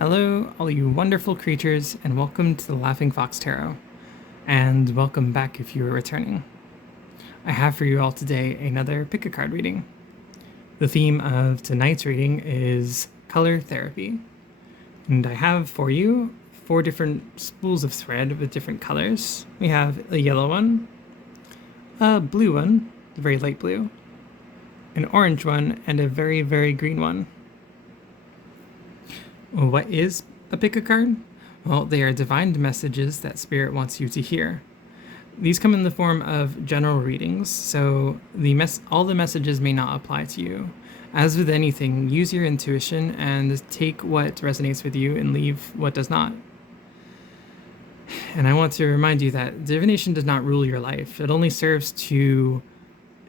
Hello, all you wonderful creatures, and welcome to the Laughing Fox Tarot. And welcome back if you are returning. I have for you all today another pick a card reading. The theme of tonight's reading is color therapy. And I have for you 4 different spools of thread with different colors. We have a yellow one, a blue one, a very light blue, an orange one, and a very, very green one. What is a pick a card? Well, they are divine messages that Spirit wants you to hear. These come in the form of general readings, so all the messages may not apply to you. As with anything, use your intuition and take what resonates with you and leave what does not. And I want to remind you that divination does not rule your life. It only serves to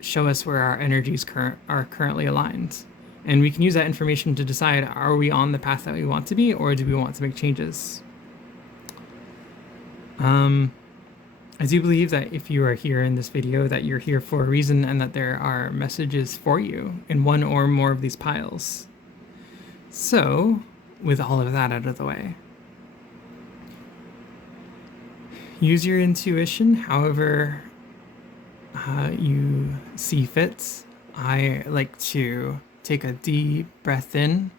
show us where our energies are currently aligned. And we can use that information to decide, are we on the path that we want to be, or do we want to make changes? I do believe that if you are here in this video, that you're here for a reason and that there are messages for you in one or more of these piles. So, with all of that out of the way, use your intuition however you see fit. I like to take a deep breath in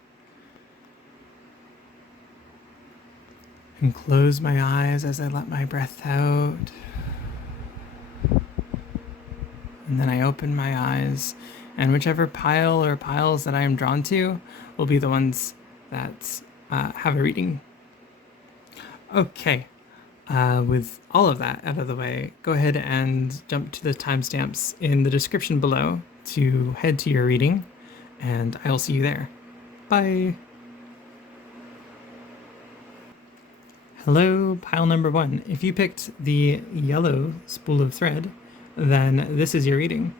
and close my eyes as I let my breath out. And then I open my eyes, and whichever pile or piles that I am drawn to will be the ones that have a reading. Okay, with all of that out of the way, go ahead and jump to the timestamps in the description below to head to your reading. And I'll see you there. Bye. Hello, pile number 1. If you picked the yellow spool of thread, then this is your reading.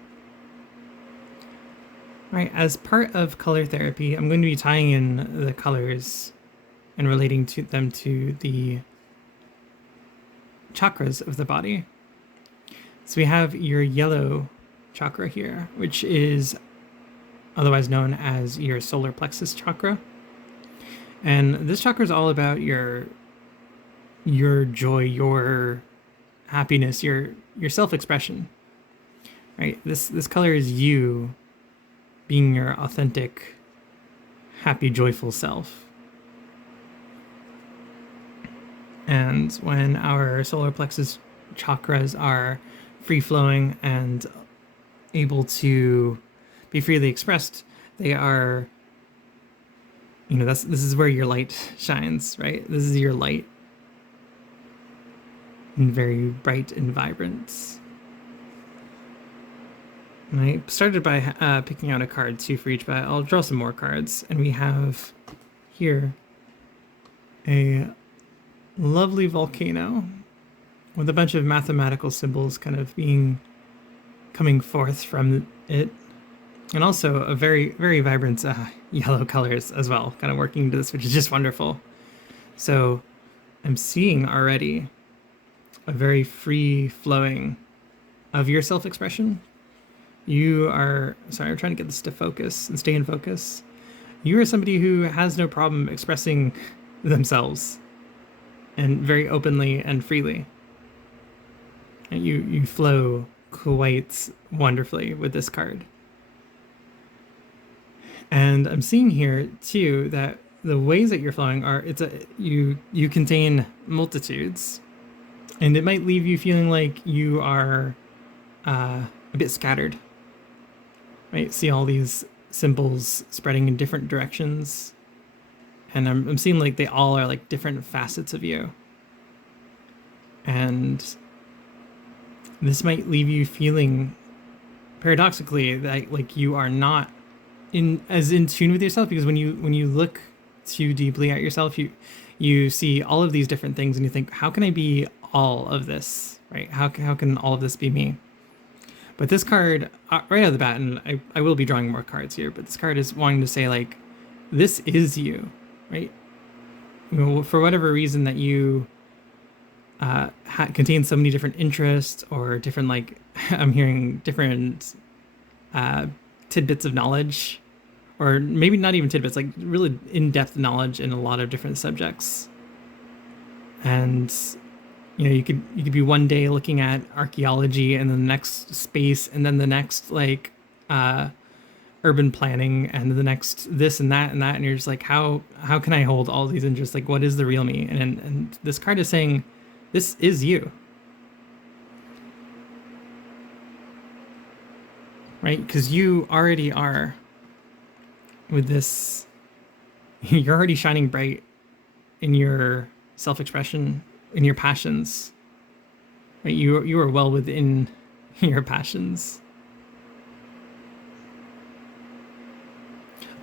All right, as part of color therapy, I'm going to be tying in the colors and relating them to the chakras of the body. So we have your yellow chakra here, which is otherwise known as your solar plexus chakra. And this chakra is all about your joy, your happiness, your self-expression. Right? This color is you being your authentic, happy, joyful self. And when our solar plexus chakras are free-flowing and able to be freely expressed, they are, this is where your light shines, right? This is your light, and very bright and vibrant. And I started by picking out a card, 2 for each, but I'll draw some more cards. And we have here a lovely volcano with a bunch of mathematical symbols kind of coming forth from it. And also a very, very vibrant yellow colors as well, kind of working into this, which is just wonderful. So I'm seeing already a very free flowing of your self-expression. You are, sorry, I'm trying to get this to focus and stay in focus. You are somebody who has no problem expressing themselves and very openly and freely. And you flow quite wonderfully with this card. And I'm seeing here too that the ways that you're flowing are you contain multitudes, and it might leave you feeling like you are a bit scattered. Right? See all these symbols spreading in different directions, and I'm seeing like they all are like different facets of you, and this might leave you feeling paradoxically that like you are not in tune with yourself, because when you look too deeply at yourself, you see all of these different things and you think, how can I be all of this, right? How can all of this be me? But this card, right out of the bat, and I will be drawing more cards here, but this card is wanting to say like, this is you, right? For whatever reason that you contain so many different interests or different, like, I'm hearing different tidbits of knowledge or maybe not even tidbits, like really in-depth knowledge in a lot of different subjects. And you could be one day looking at archaeology, and then the next space, and then the next like urban planning, and the next this and that and that, and you're just like, how can I hold all these interests? Like, what is the real me? And this card is saying, this is you, right? Because you already are with this. You're already shining bright in your self-expression, in your passions, right? You are well within your passions.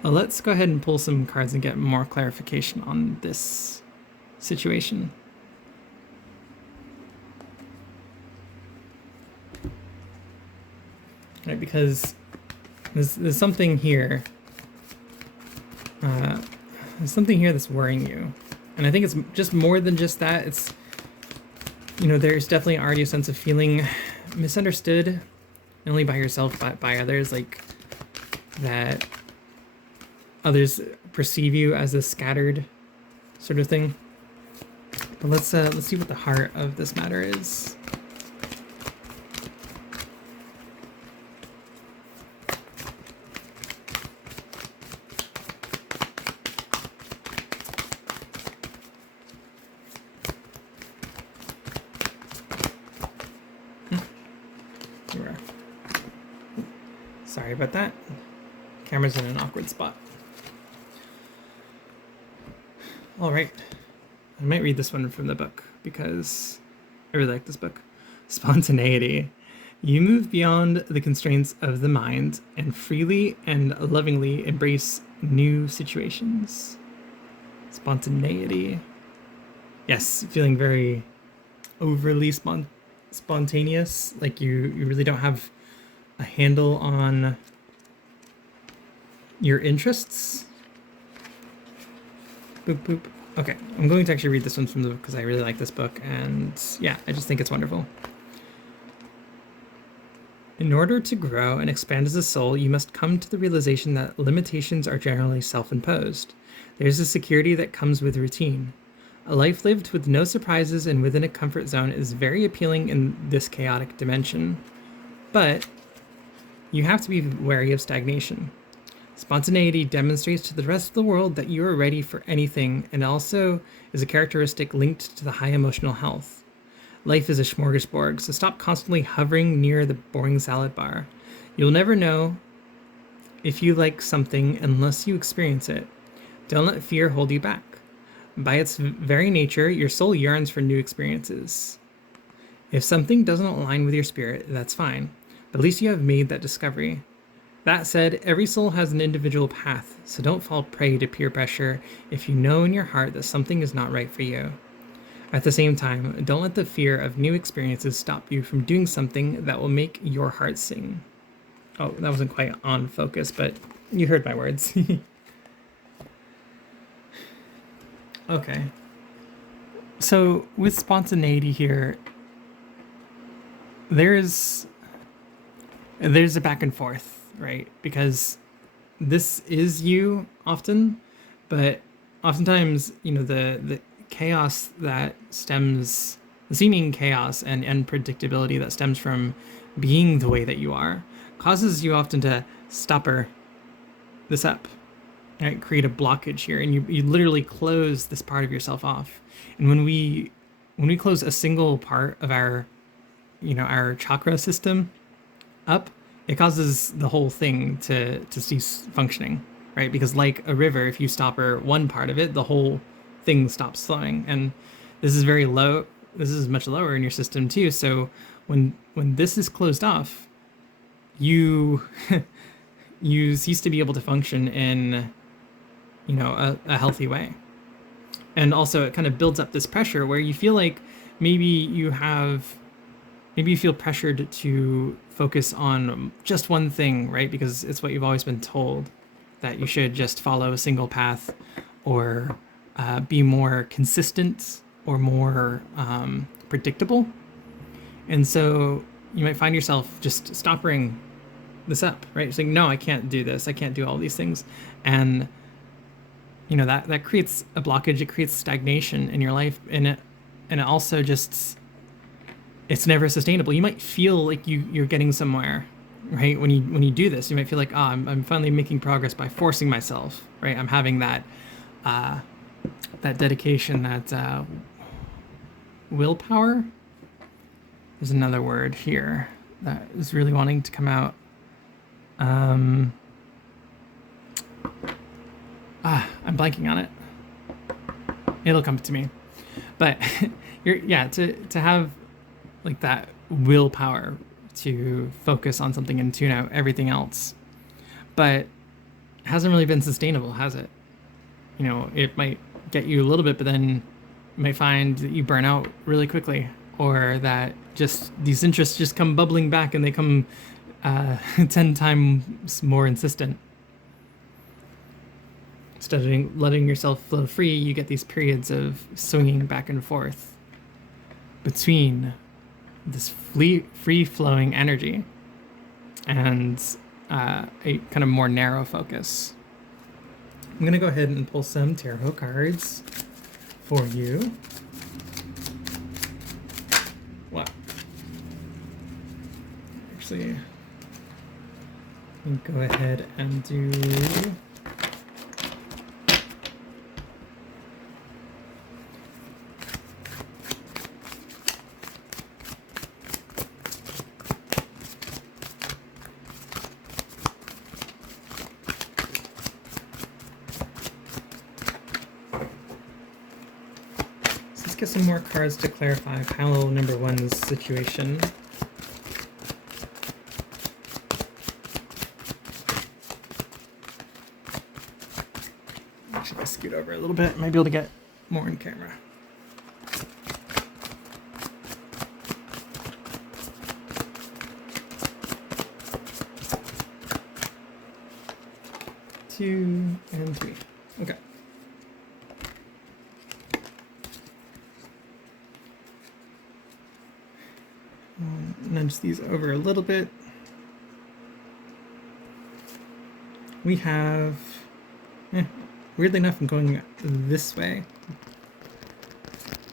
Well, let's go ahead and pull some cards and get more clarification on this situation. Right, because there's something here. There's something here that's worrying you. And I think it's just more than just that. It's, there's definitely already a sense of feeling misunderstood, not only by yourself, but by others, like that others perceive you as a scattered sort of thing. But let's see what the heart of this matter is. Sorry about that. Camera's in an awkward spot. All right. I might read this one from the book because I really like this book. Spontaneity. You move beyond the constraints of the mind and freely and lovingly embrace new situations. Spontaneity. Yes, feeling very overly spontaneous. Like you really don't have a handle on your interests. Boop, boop. Okay, I'm going to actually read this one from the book because I really like this book, and yeah, I just think it's wonderful. In order to grow and expand as a soul, you must come to the realization that limitations are generally self-imposed. There's a security that comes with routine. A life lived with no surprises and within a comfort zone is very appealing in this chaotic dimension. But you have to be wary of stagnation. Spontaneity demonstrates to the rest of the world that you are ready for anything, and also is a characteristic linked to the high emotional health. Life is a smorgasbord, so stop constantly hovering near the boring salad bar. You'll never know if you like something unless you experience it. Don't let fear hold you back. By its very nature, your soul yearns for new experiences. If something doesn't align with your spirit, that's fine, but at least you have made that discovery. That said, every soul has an individual path, so don't fall prey to peer pressure if you know in your heart that something is not right for you. At the same time, don't let the fear of new experiences stop you from doing something that will make your heart sing. Oh, that wasn't quite on focus, but you heard my words. Okay. So with spontaneity here, there's a back and forth, right? Because this is you often, but oftentimes, the chaos that stems, the seeming chaos and unpredictability that stems from being the way that you are, causes you often to stopper this up, right? Create a blockage here, and you literally close this part of yourself off. And when we close a single part of our chakra system up, it causes the whole thing to cease functioning, right? Because like a river, if you stopper one part of it, the whole thing stops flowing. And this is very low. This is much lower in your system too. So when this is closed off, you you cease to be able to function in a healthy way. And also it kind of builds up this pressure where you feel like maybe you feel pressured to focus on just one thing, right? Because it's what you've always been told, that you should just follow a single path, or be more consistent or more predictable. And so you might find yourself just stoppering this up, right? It's like, no, I can't do this. I can't do all these things. And that creates a blockage. It creates stagnation in your life, and it also just, it's never sustainable. You might feel like you're getting somewhere, right? When you do this, you might feel like, I'm finally making progress by forcing myself, right? I'm having that dedication, that willpower. There's another word here that is really wanting to come out. I'm blanking on it. It'll come to me. But to have like that willpower to focus on something and tune out everything else. But it hasn't really been sustainable, has it? It might get you a little bit, but then you might find that you burn out really quickly, or that just these interests just come bubbling back and they come 10 times more insistent. Instead of letting yourself flow free, you get these periods of swinging back and forth between this free-flowing energy and a kind of more narrow focus. I'm going to go ahead and pull some tarot cards for you. Wow. Actually, go ahead and do... Let's get some more cards to clarify pile number one's situation. Actually, I'll scoot over a little bit. Might be able to get more in camera. Two and three. Okay. Nudge these over a little bit. We have, weirdly enough, I'm going this way,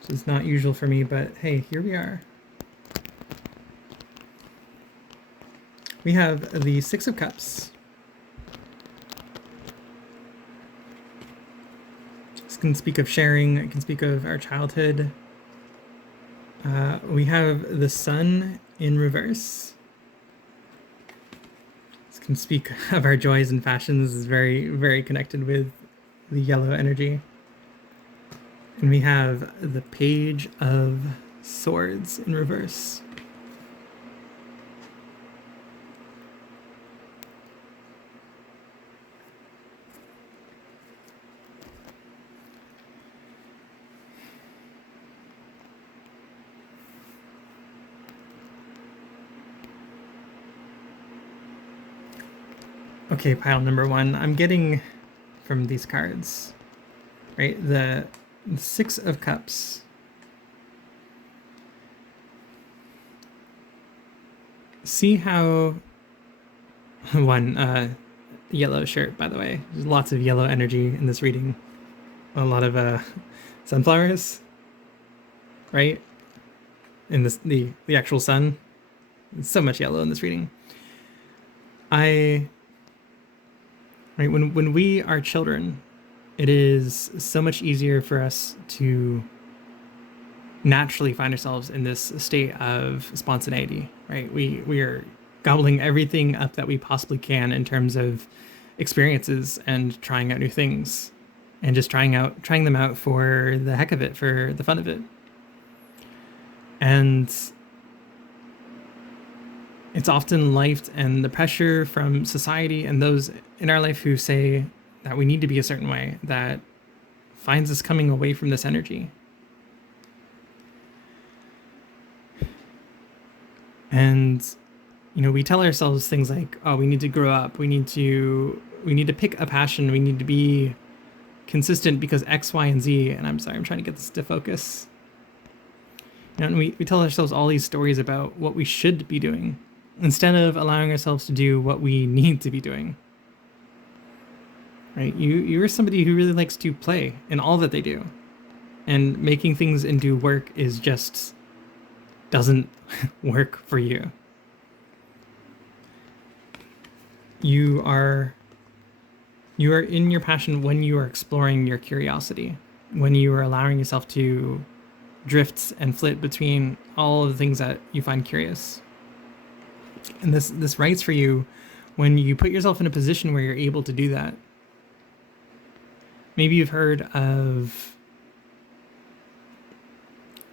which is not usual for me, but hey, here we are. We have the Six of Cups. This can speak of sharing, it can speak of our childhood. We have the Sun in reverse. This can speak of our joys and fashions. This is very, very connected with the yellow energy. And we have the Page of Swords in reverse. Okay, pile number one. I'm getting from these cards, right? The Six of Cups. See how yellow shirt, by the way. There's lots of yellow energy in this reading. A lot of sunflowers, right? In this the actual sun. There's so much yellow in this reading. Right, when we are children, it is so much easier for us to naturally find ourselves in this state of spontaneity, right? We are gobbling everything up that we possibly can in terms of experiences and trying out new things and just trying them out for the heck of it, for the fun of it. And it's often life and the pressure from society and those in our life who say that we need to be a certain way that finds us coming away from this energy. And, we tell ourselves things like, oh, we need to grow up. We need to pick a passion. We need to be consistent because X, Y, and Z. And I'm sorry, I'm trying to get this to focus. And we tell ourselves all these stories about what we should be doing. instead of allowing ourselves to do what we need to be doing. Right? You're somebody who really likes to play in all that they do. And making things into work is just doesn't work for you. You are in your passion when you are exploring your curiosity, when you are allowing yourself to drift and flit between all of the things that you find curious. And this writes for you when you put yourself in a position where you're able to do that. Maybe you've heard of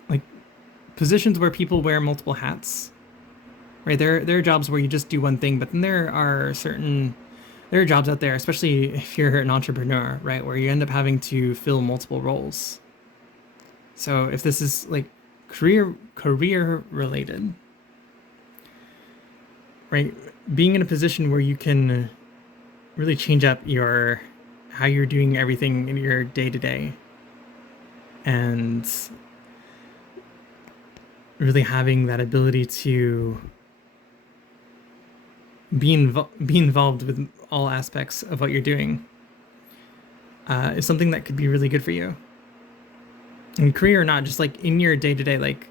like positions where people wear multiple hats, right? There are jobs where you just do one thing, but then there are jobs out there, especially if you're an entrepreneur, right, where you end up having to fill multiple roles. So if this is like career related, right, being in a position where you can really change up how you're doing everything in your day to day, and really having that ability to be involved with all aspects of what you're doing is something that could be really good for you. And career or not, just like in your day to day, like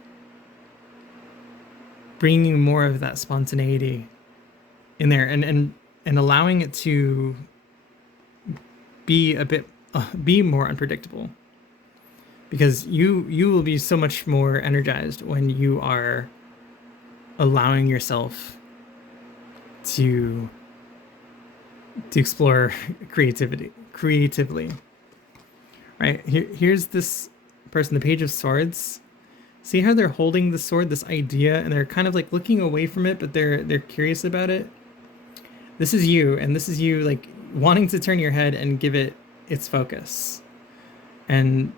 bringing more of that spontaneity in there, and allowing it to be be more unpredictable, because you will be so much more energized when you are allowing yourself to explore creatively, right? Here's this person, the Page of Swords. See how they're holding the sword, this idea, and they're kind of like looking away from it, but they're curious about it. This is you, and this is you like wanting to turn your head and give it its focus. And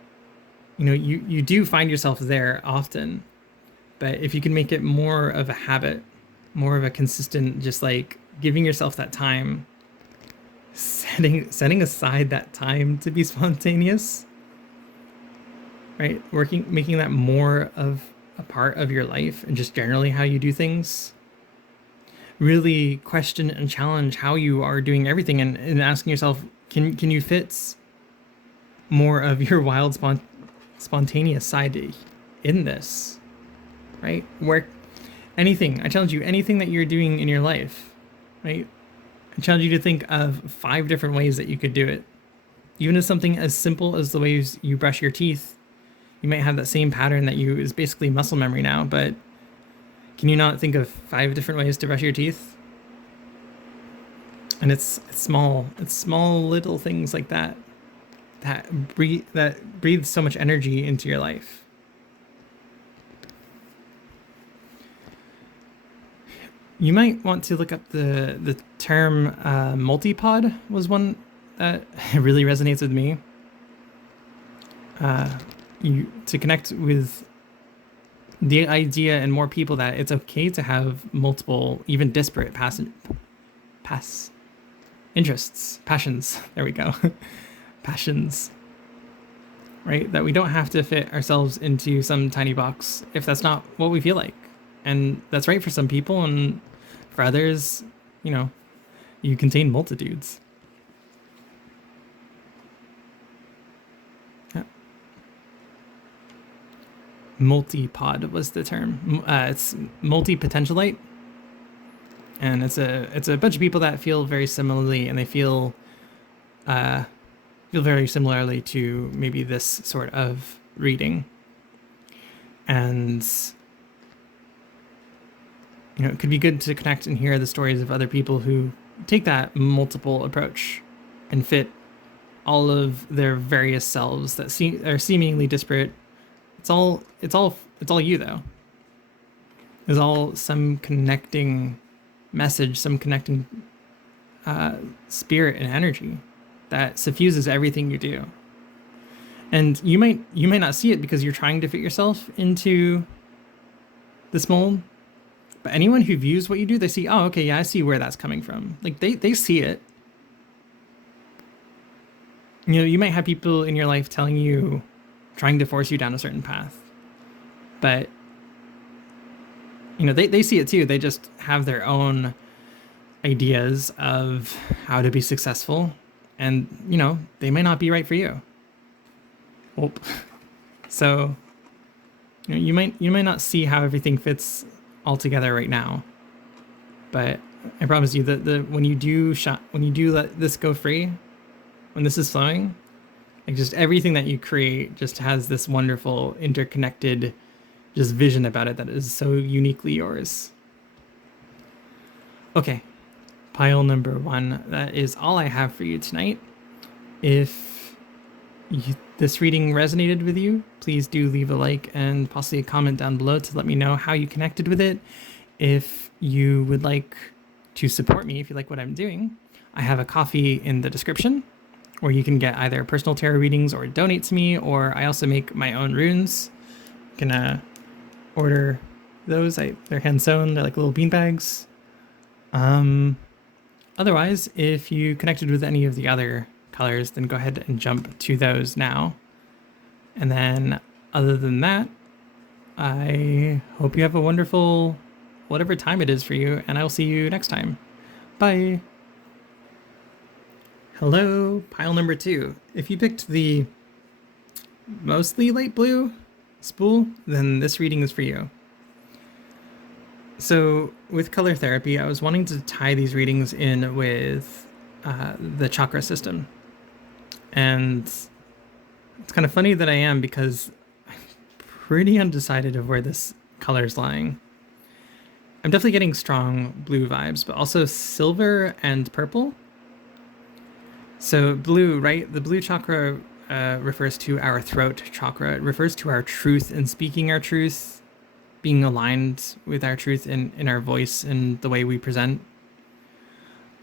you do find yourself there often, but if you can make it more of a habit, more of a consistent, just like giving yourself that time, setting aside that time to be spontaneous, right? Making that more of a part of your life and just generally how you do things. Really question and challenge how you are doing everything, and asking yourself, can you fit more of your wild spontaneous side in this, right? Where I challenge you, anything that you're doing in your life, right? I challenge you to think of 5 different ways that you could do it. Even if something as simple as the ways you brush your teeth, you might have that same pattern that is basically muscle memory now, but can you not think of 5 different ways to brush your teeth? And it's small little things like that breathe so much energy into your life. You might want to look up the term multipod was one that really resonates with me. To connect with the idea and more people that it's okay to have multiple, even disparate passions. There we go. Passions. Right? That we don't have to fit ourselves into some tiny box if that's not what we feel like. And that's right for some people, and for others, you contain multitudes. Multipod was the term. It's multi-potentialite, and it's a bunch of people that feel very similarly, and they feel very similarly to maybe this sort of reading. And it could be good to connect and hear the stories of other people who take that multiple approach and fit all of their various selves that are seemingly disparate. It's all you, though. There's all some connecting message, some connecting spirit and energy that suffuses everything you do. And you might not see it because you're trying to fit yourself into this mold. But anyone who views what you do, they see, oh, okay, yeah, I see where that's coming from. Like they see it. You might have people in your life telling you, trying to force you down a certain path. But they see it too. They just have their own ideas of how to be successful, and they may not be right for you. Well, so you might not see how everything fits all together right now, but I promise you that when you do let this go free, when this is flowing, like just everything that you create just has this wonderful interconnected just vision about it that is so uniquely yours. Okay, pile number 1. That is all I have for you tonight. If this reading resonated with you, please do leave a like and possibly a comment down below to let me know how you connected with it. If you would like to support me, if you like what I'm doing, I have a Ko-fi in the description, where you can get either personal tarot readings or donate to me, or I also make my own runes. You can order those. They're hand sewn. They're like little bean bags. Otherwise, if you connected with any of the other colors, then go ahead and jump to those now. And then other than that, I hope you have a wonderful whatever time it is for you, and I'll see you next time. Bye. Hello, pile number 2. If you picked the mostly light blue spool, then this reading is for you. So with color therapy, I was wanting to tie these readings in with the chakra system. And it's kind of funny that I am, because I'm pretty undecided of where this color is lying. I'm definitely getting strong blue vibes, but also silver and purple. So blue, right? The blue chakra refers to our throat chakra. It refers to our truth and speaking our truth, being aligned with our truth in our voice and the way we present.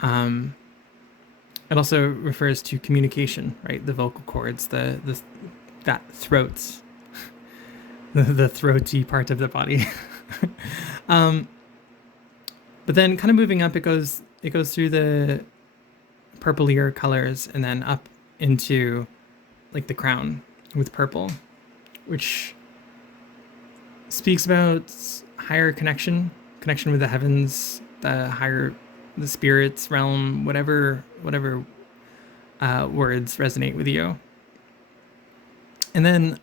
It also refers to communication, right? The vocal cords, that throat, the throaty part of the body. But then kind of moving up, it goes through the purplier colors and then up into like the crown with purple, which speaks about higher connection with the heavens, the spirits realm, whatever words resonate with you. And then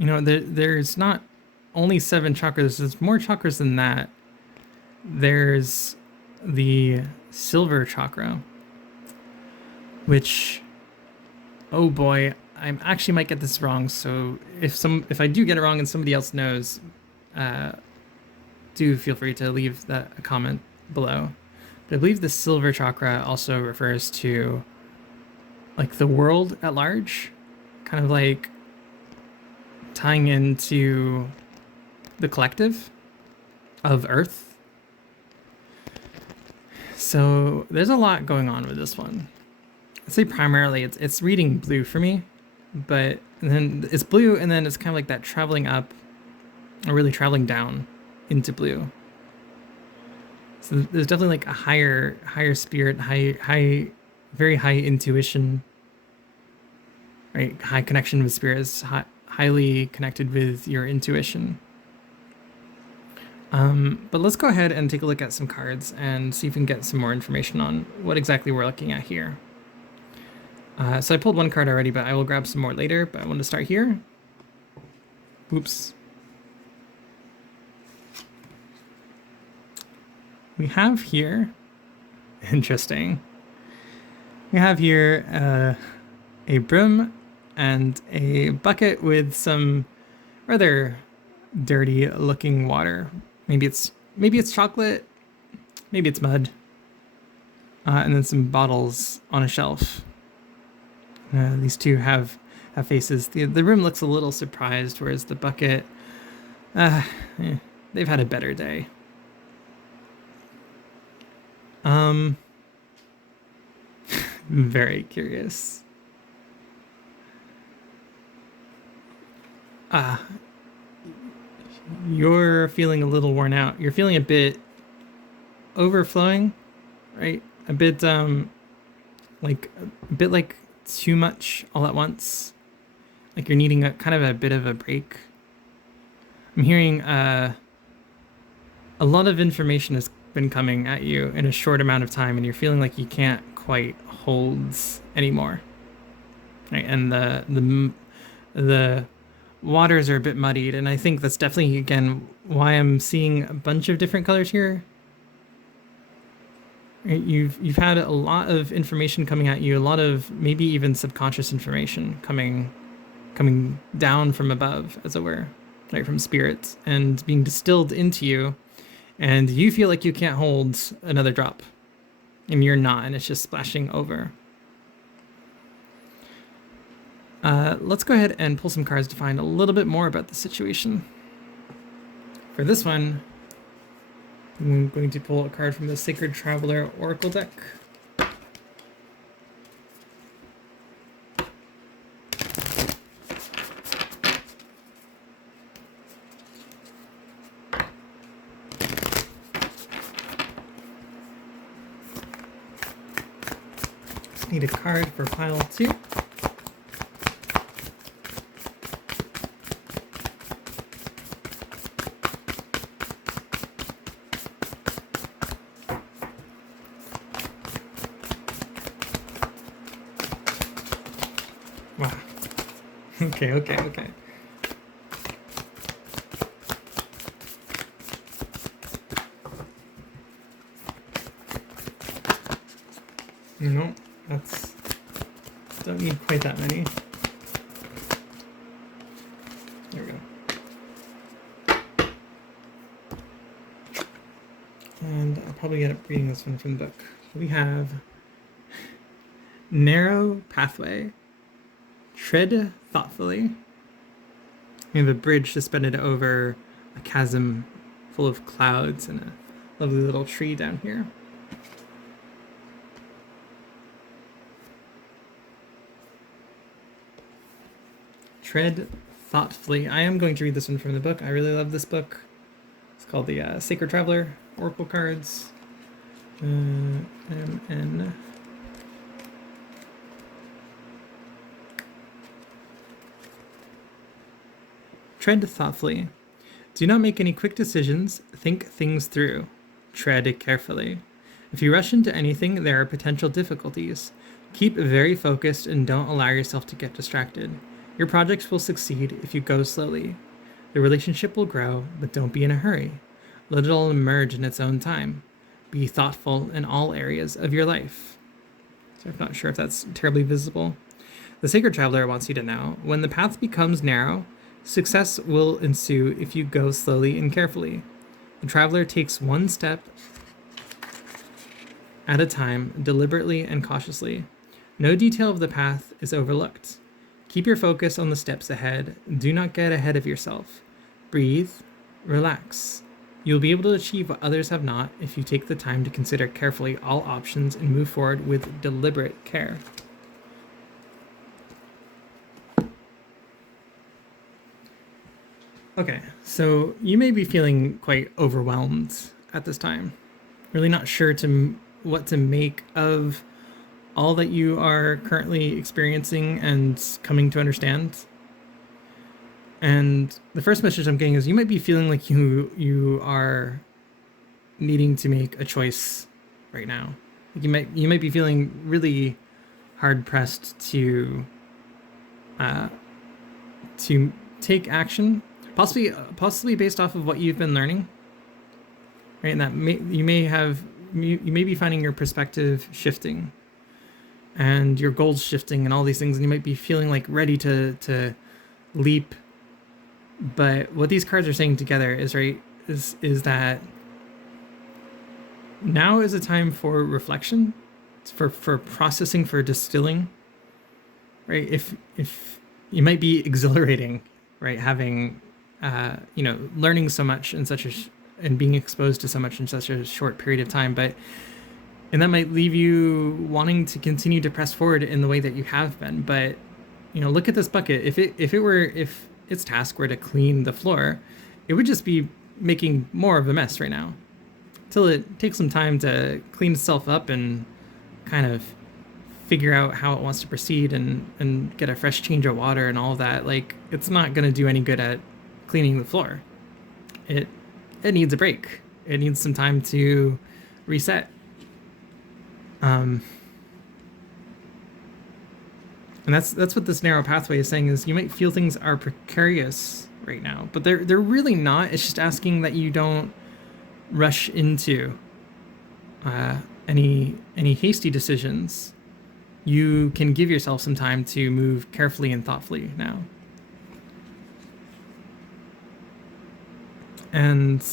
there's not only 7 chakras, there's more chakras than that. There's the silver chakra, which, oh boy, I actually might get this wrong. So if I do get it wrong and somebody else knows, do feel free to leave a comment below. But I believe the silver chakra also refers to like the world at large, kind of like tying into the collective of Earth. So there's a lot going on with this one. I'd say primarily it's reading blue for me, but then it's blue, and then it's kind of like that traveling up, or really traveling down into blue. So there's definitely like a higher spirit, very high intuition, right? High connection with spirits, highly connected with your intuition. But let's go ahead and take a look at some cards and see if we can get some more information on what exactly we're looking at here. So I pulled one card already, but I will grab some more later, but I want to start here. Oops. We have here, interesting. We have here a broom and a bucket with some rather dirty looking water. Maybe it's chocolate, maybe it's mud, and then some bottles on a shelf. These two have faces. The room looks a little surprised, whereas the bucket, they've had a better day. Very curious. You're feeling a little worn out. You're feeling a bit overflowing, right? A bit like too much all at once. Like you're needing a kind of a bit of a break. I'm hearing a lot of information has been coming at you in a short amount of time, and you're feeling like you can't quite hold anymore. Right? And the waters are a bit muddied, and I think that's definitely, again, why I'm seeing a bunch of different colors here. Right? You've had a lot of information coming at you, a lot of maybe even subconscious information coming down from above, as it were, right, from spirits, and being distilled into you, and you feel like you can't hold another drop, and you're not, and it's just splashing over. Let's go ahead and pull some cards to find a little bit more about the situation. For this one, I'm going to pull a card from the Sacred Traveler Oracle deck. Just need a card for pile 2. Wow. Okay. No, that's... don't need quite that many. There we go. And I'll probably end up reading this one from the book. We have Narrow Pathway. Tread thoughtfully. We have a bridge suspended over a chasm full of clouds and a lovely little tree down here. Tread thoughtfully. I am going to read this one from the book. I really love this book. It's called the Sacred Traveler Oracle Cards. MN. Tread thoughtfully. Do not make any quick decisions. Think things through. Tread carefully. If you rush into anything, there are potential difficulties. Keep very focused and don't allow yourself to get distracted. Your projects will succeed if you go slowly. The relationship will grow, but don't be in a hurry. Let it all emerge in its own time. Be thoughtful in all areas of your life. So I'm not sure if that's terribly visible. The Sacred Traveler wants you to know, when the path becomes narrow, success will ensue if you go slowly and carefully. The traveler takes one step at a time, deliberately and cautiously. No detail of the path is overlooked. Keep your focus on the steps ahead. Do not get ahead of yourself. Breathe, relax. You'll be able to achieve what others have not if you take the time to consider carefully all options and move forward with deliberate care. Okay, so you may be feeling quite overwhelmed at this time. Really not sure what to make of all that you are currently experiencing and coming to understand. And the first message I'm getting is you might be feeling like you are needing to make a choice right now. You might be feeling really hard pressed to take action, possibly based off of what you've been learning. Right, and that you may be finding your perspective shifting, and your goals shifting, and all these things, and you might be feeling like ready to leap. But what these cards are saying together is that now is a time for reflection, for processing, for distilling. Right, if you might be exhilarating, right, having learning so much in and being exposed to so much in such a short period of time, and that might leave you wanting to continue to press forward in the way that you have been. But look at this bucket. If its task were to clean the floor, it would just be making more of a mess right now, till it takes some time to clean itself up and kind of figure out how it wants to proceed and get a fresh change of water and all of that. Like, it's not going to do any good at cleaning the floor. It needs a break. It needs some time to reset. And that's what this narrow pathway is saying, is you might feel things are precarious right now, but they're really not. It's just asking that you don't rush into any hasty decisions. You can give yourself some time to move carefully and thoughtfully now. And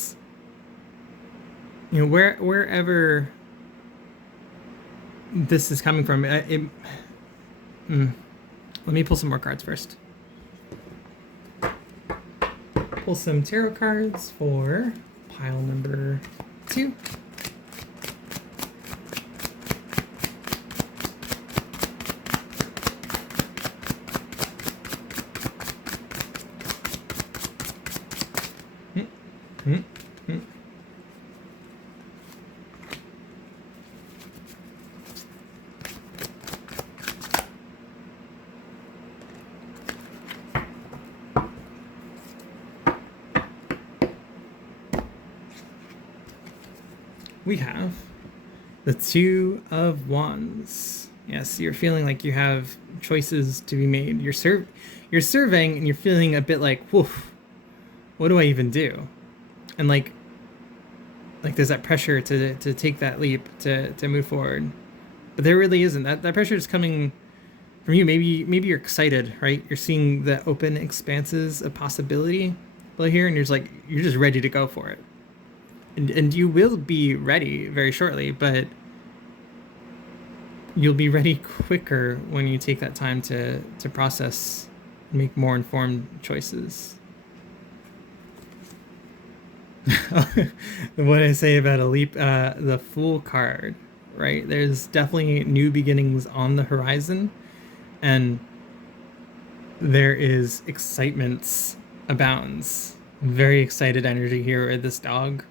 you know, wherever this is coming from, let me pull some more cards first. Pull some tarot cards for pile number 2. We have the 2 of Wands. Yes, you're feeling like you have choices to be made. You're surveying and you're feeling a bit like, woof, what do I even do? And like there's that pressure to take that leap, to move forward. But there really isn't. That pressure is coming from you. Maybe you're excited, right? You're seeing the open expanses of possibility here, and you're just ready to go for it. And you will be ready very shortly, but you'll be ready quicker when you take that time to process and make more informed choices. What I say about a leap, the Fool card, right? There's definitely new beginnings on the horizon, and there is excitement abounds. Very excited energy here with this dog.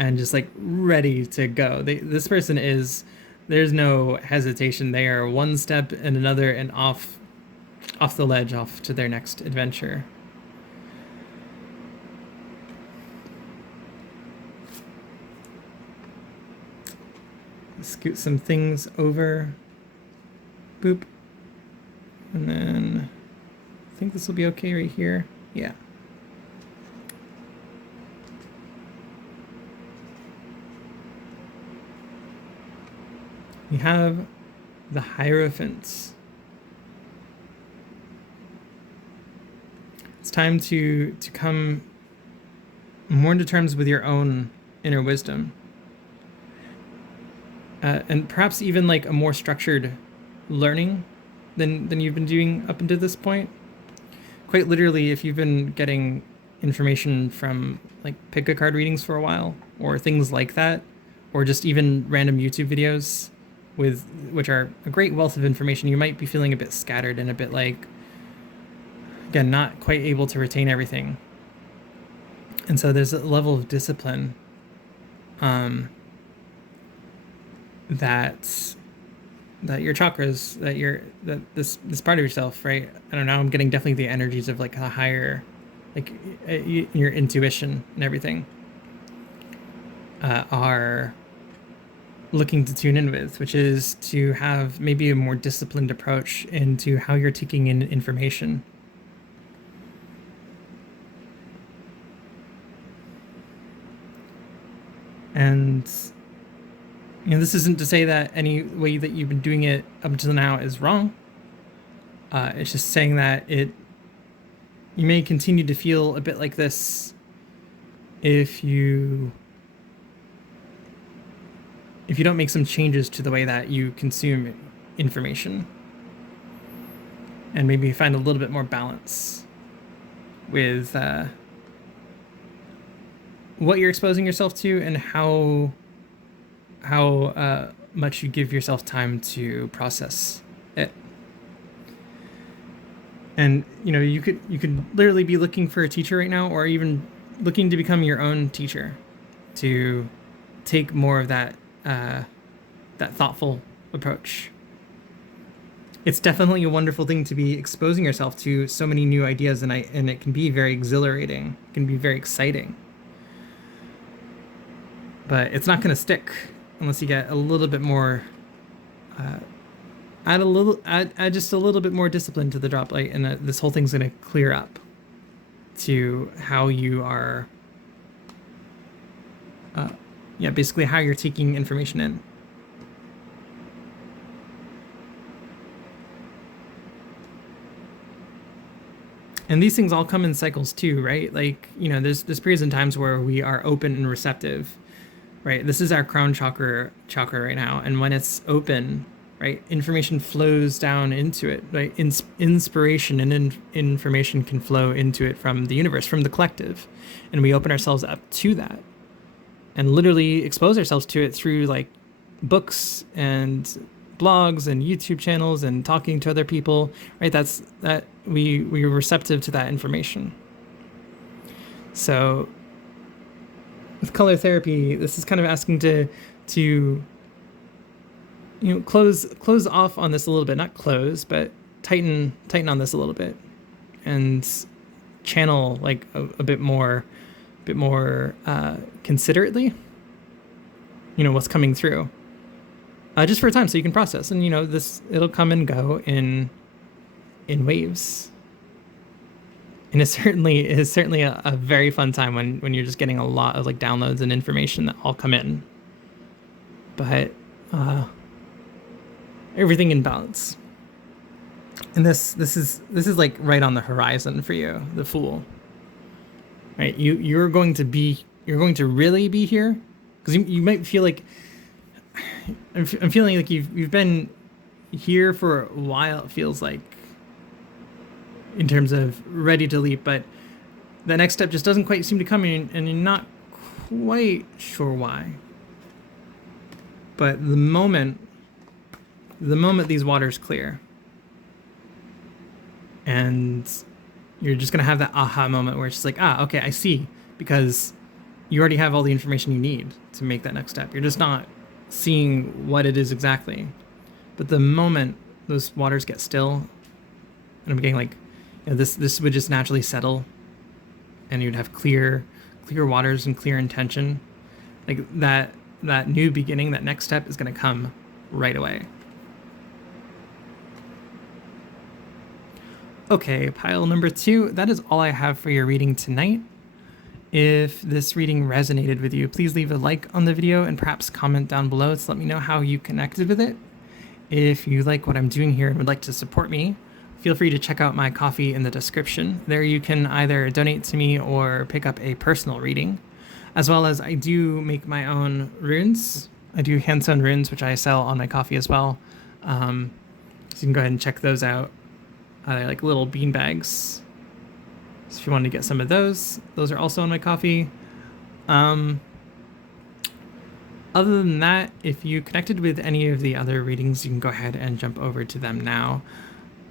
And just like ready to go. This person is, there's no hesitation. They are one step and another and off the ledge, off to their next adventure. Scoot some things over. Boop. And then I think this will be okay right here. Yeah. We have the Hierophant. It's time to come more into terms with your own inner wisdom. And perhaps even like a more structured learning than you've been doing up until this point. Quite literally, if you've been getting information from like pick-a-card readings for a while, or things like that, or just even random YouTube videos, which are a great wealth of information, you might be feeling a bit scattered and a bit like, again, not quite able to retain everything. And so there's a level of discipline that your chakras, that this part of yourself, right? I don't know, I'm getting definitely the energies of like a higher, like your intuition and everything are looking to tune in with, which is to have maybe a more disciplined approach into how you're taking in information. And you know, this isn't to say that any way that you've been doing it up until now is wrong. It's just saying that you may continue to feel a bit like this if you don't make some changes to the way that you consume information, and maybe find a little bit more balance with what you're exposing yourself to and how much you give yourself time to process it. And you know, you could literally be looking for a teacher right now, or even looking to become your own teacher, to take more of that thoughtful approach. It's definitely a wonderful thing to be exposing yourself to so many new ideas, and it can be very exhilarating. It can be very exciting. but it's not going to stick unless you get a little bit more, add just a little bit more discipline to the drop light, and this whole thing's going to clear up to how you are, yeah, basically how you're taking information in. And these things all come in cycles too, right? Like, you know, there's periods and times where we are open and receptive, right? This is our crown chakra right now, and when it's open, right, information flows down into it, right? Inspiration and information can flow into it from the universe, from the collective, and we open ourselves up to that, and literally expose ourselves to it through like books and blogs and YouTube channels and talking to other people, right? That's that we're receptive to that information. So with color therapy, this is kind of asking to you know, close off on this a little bit, not close, but tighten on this a little bit, and channel like a bit more considerately, you know, what's coming through, just for a time, so you can process. And you know, it'll come and go in waves. And it certainly is a very fun time when you're just getting a lot of like downloads and information that all come in. But everything in balance. And this is like right on the horizon for you, the Fool. Right? You're going to really be here, because you might feel like I'm feeling like you've been here for a while, it feels like, in terms of ready to leap, but the next step just doesn't quite seem to come in, and you're not quite sure why. But the moment these waters clear, and you're just gonna have that aha moment where it's just like, okay, I see, because you already have all the information you need to make that next step. You're just not seeing what it is exactly. But the moment those waters get still, and I'm getting like, you know, this would just naturally settle, and you'd have clear waters and clear intention, like that new beginning, that next step is going to come right away. Okay, pile number 2, that is all I have for your reading tonight. If this reading resonated with you, please leave a like on the video and perhaps comment down below to let me know how you connected with it. If you like what I'm doing here and would like to support me, feel free to check out my Ko-fi in the description. There you can either donate to me or pick up a personal reading, as well as I do make my own runes. I do hand-sewn runes, which I sell on my Ko-fi as well. So you can go ahead and check those out. They're like little bean bags. So if you want to get some of those are also on my Ko-fi. Other than that, if you connected with any of the other readings, you can go ahead and jump over to them now.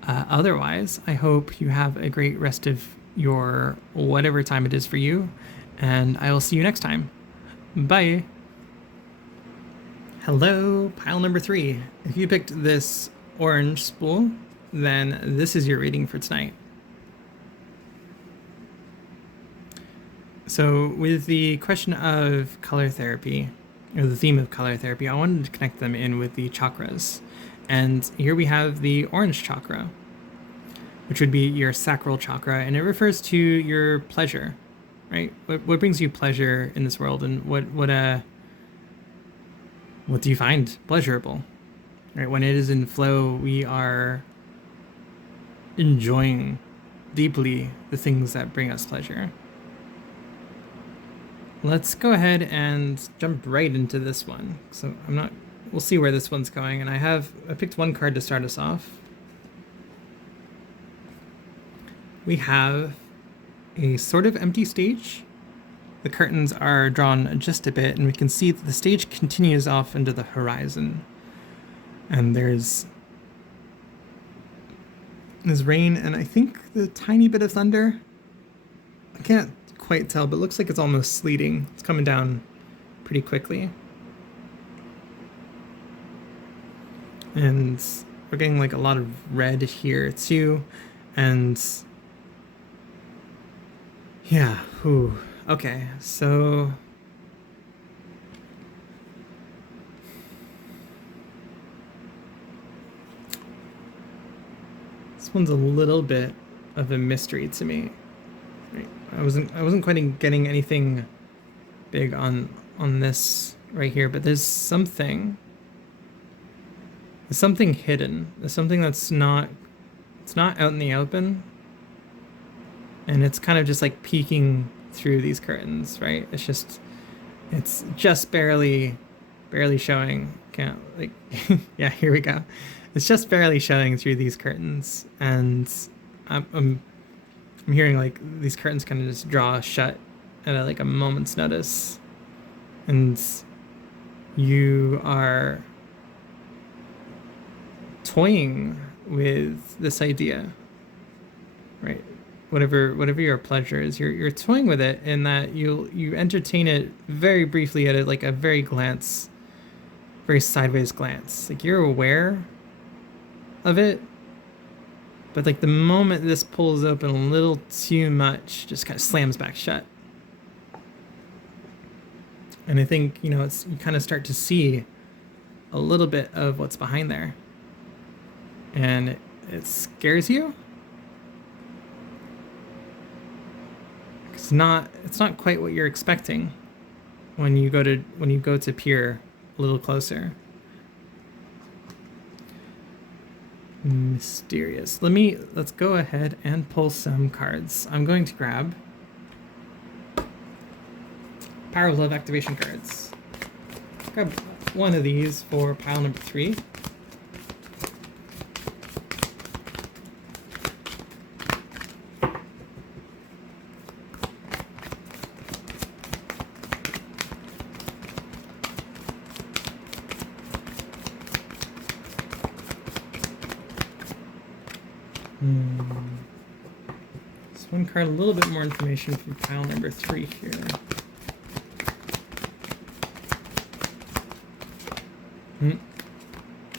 Otherwise, I hope you have a great rest of your whatever time it is for you, and I will see you next time. Bye. Hello, pile number 3. If you picked this orange spool, then this is your reading for tonight. So with the question of color therapy, or the theme of color therapy, I wanted to connect them in with the chakras. And here we have the orange chakra, which would be your sacral chakra, and it refers to your pleasure, right? What brings you pleasure in this world, and what do you find pleasurable, right? When it is in flow, we are enjoying deeply the things that bring us pleasure. Let's go ahead and jump right into this one. So we'll see where this one's going, and I picked one card to start us off. We have a sort of empty stage. The curtains are drawn just a bit, and we can see that the stage continues off into the horizon. And there's rain, and I think the tiny bit of thunder. I can't quite tell, but it looks like it's almost sleeting. It's coming down pretty quickly. And we're getting like a lot of red here too. And yeah, okay, so one's a little bit of a mystery to me. Right? I wasn't quite getting anything big on this right here, but there's something hidden. There's something that's not, it's not out in the open, and it's kind of just like peeking through these curtains, right? It's just barely showing. Can't, like, yeah, here we go. It's just barely showing through these curtains, and I'm hearing like these curtains kind of just draw shut at like a moment's notice, and you are toying with this idea, right? Whatever your pleasure is, you're toying with it, in that you entertain it very briefly at a very sideways glance. Like, you're aware of it, but like the moment this pulls open a little too much, just kind of slams back shut. And I think, you kind of start to see a little bit of what's behind there, and it scares you. It's not quite what you're expecting when you go to peer a little closer. Mysterious. Let's go ahead and pull some cards. I'm going to grab Power of Love activation cards. Grab one of these for pile number 3. This one card, a little bit more information from pile number 3 here.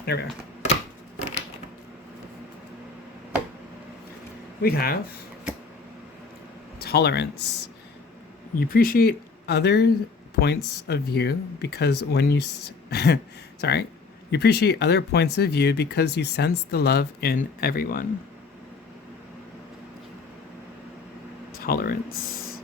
There we are. We have tolerance. You appreciate other points of view because when you sorry, you appreciate other points of view because you sense the love in everyone. Tolerance.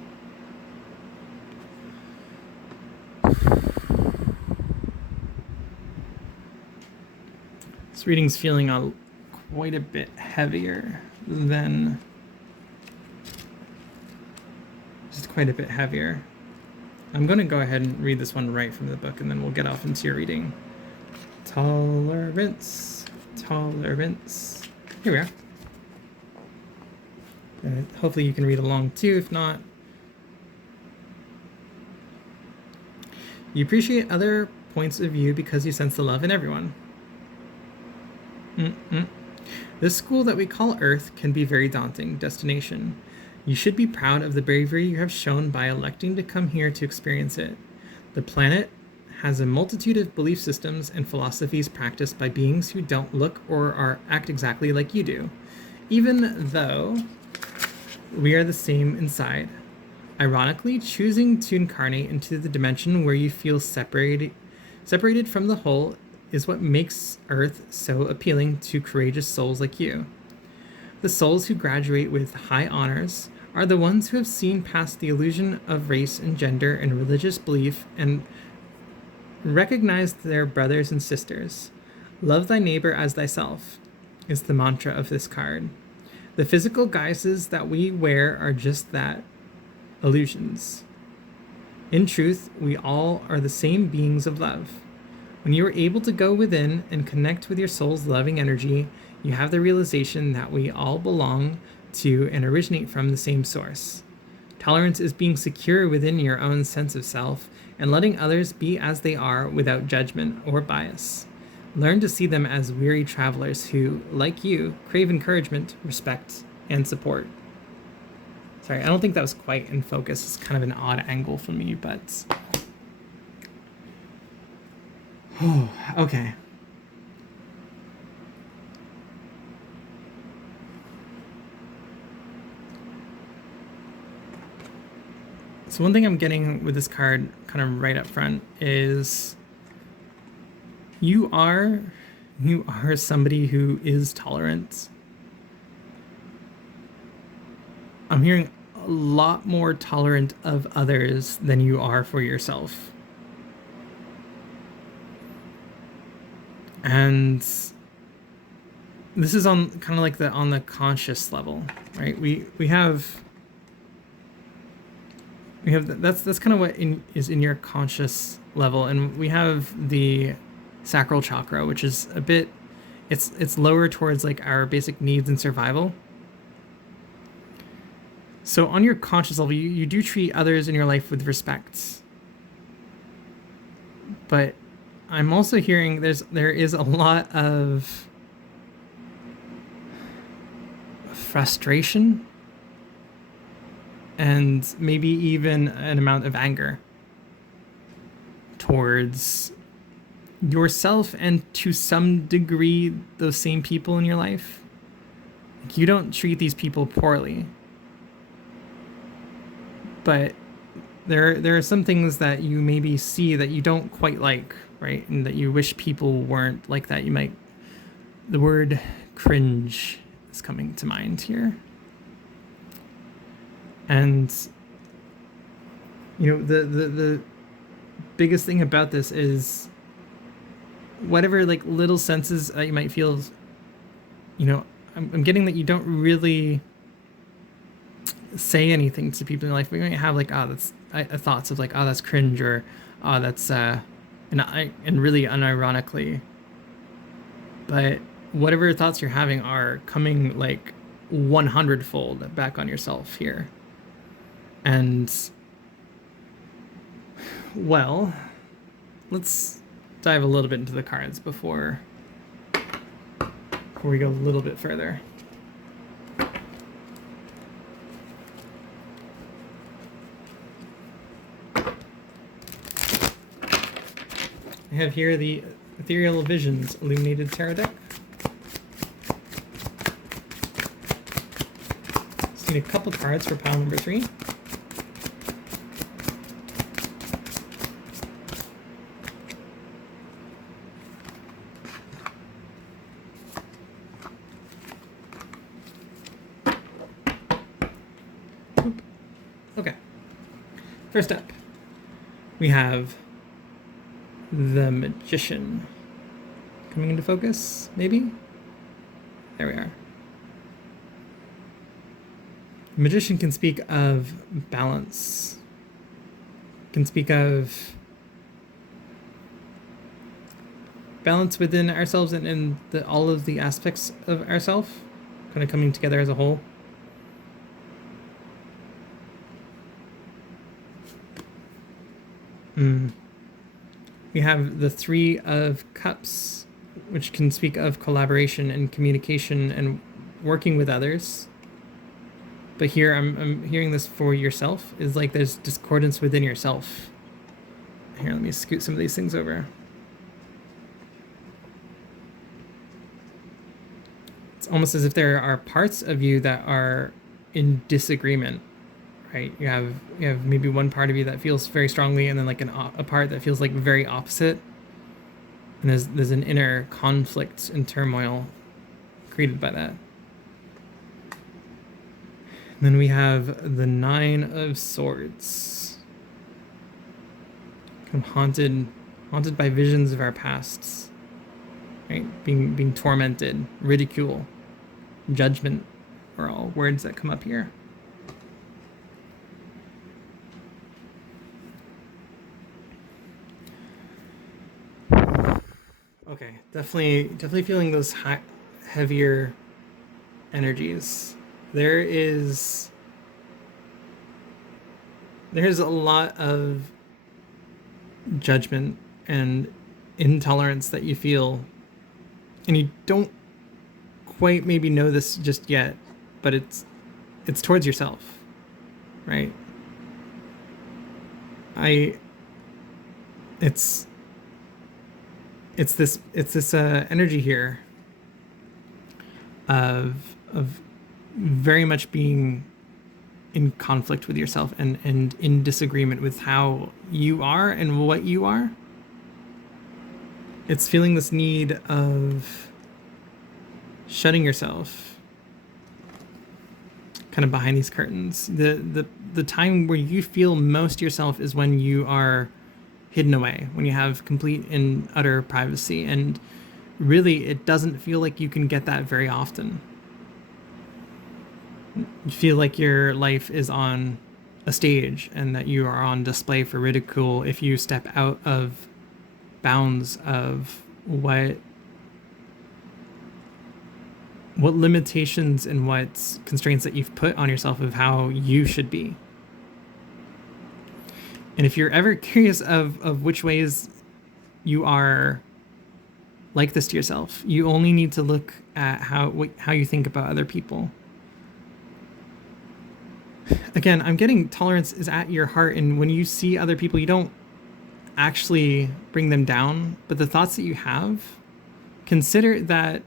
This reading's feeling quite a bit heavier than... just quite a bit heavier. I'm going to go ahead and read this one right from the book, and then we'll get off into your reading. Tolerance. Tolerance. Here we are. Hopefully you can read along too. If not, you appreciate other points of view because you sense the love in everyone. This school that we call Earth can be a very daunting destination. You should be proud of the bravery you have shown by electing to come here to experience it. The planet has a multitude of belief systems and philosophies practiced by beings who don't look or act exactly like you do, even though we are the same inside. Ironically, choosing to incarnate into the dimension where you feel separated from the whole is what makes Earth so appealing to courageous souls like you. The souls who graduate with high honors are the ones who have seen past the illusion of race and gender and religious belief and recognized their brothers and sisters. Love thy neighbor as thyself is the mantra of this card. The physical guises that we wear are just that, illusions. In truth, we all are the same beings of love. When you are able to go within and connect with your soul's loving energy, you have the realization that we all belong to and originate from the same source. Tolerance is being secure within your own sense of self and letting others be as they are without judgment or bias. Learn to see them as weary travelers who, like you, crave encouragement, respect, and support. Sorry, I don't think that was quite in focus. It's kind of an odd angle for me, but... okay. So one thing I'm getting with this card kind of right up front is you are somebody who is tolerant. I'm hearing a lot more tolerant of others than you are for yourself. And this is on kind of like on the conscious level, right? We have that's kind of what is in your conscious level, and we have the sacral chakra, which is a bit, it's lower towards like our basic needs and survival. So on your conscious level, you do treat others in your life with respect, but I'm also hearing there is a lot of frustration and maybe even an amount of anger towards yourself and to some degree those same people in your life. Like, you don't treat these people poorly, but there are some things that you maybe see that you don't quite like, right? And that you wish people weren't like that. You might, the word cringe is coming to mind here. And you know, the biggest thing about this is whatever like little senses that you might feel, you know, I'm getting that you don't really say anything to people in your life. We might have like, oh, that's thoughts of like, oh, that's cringe, or oh, that's and really unironically, but whatever thoughts you're having are coming like 100-fold back on yourself here. And well, let's dive a little bit into the cards before we go a little bit further. I have here the Ethereal Visions Illuminated Tarot deck. Just need a couple cards for pile number 3. Okay. First up, we have the Magician coming into focus, maybe? There we are. The Magician can speak of balance, can speak of balance within ourselves and in all of the aspects of ourselves, kind of coming together as a whole. We have the 3 of Cups, which can speak of collaboration and communication and working with others. But here I'm hearing this for yourself, is like there's discordance within yourself. Here, let me scoot some of these things over. It's almost as if there are parts of you that are in disagreement. Right, you have maybe one part of you that feels very strongly, and then like a part that feels like very opposite, and there's an inner conflict and turmoil created by that. And then we have the 9 of Swords, kind of haunted by visions of our pasts, right? Being tormented, ridicule, judgment are all words that come up here. Okay, definitely feeling those heavier energies. There's a lot of judgment and intolerance that you feel, and you don't quite maybe know this just yet, but it's towards yourself, right? It's this energy here of very much being in conflict with yourself and in disagreement with how you are and what you are. It's feeling this need of shutting yourself, kind of behind these curtains. The time where you feel most yourself is when you are hidden away, when you have complete and utter privacy. And really, it doesn't feel like you can get that very often. You feel like your life is on a stage and that you are on display for ridicule if you step out of bounds of what limitations and what constraints that you've put on yourself of how you should be. And if you're ever curious of which ways you are like this to yourself, you only need to look at how you think about other people. Again, I'm getting tolerance is at your heart, and when you see other people, you don't actually bring them down, but the thoughts that you have, consider that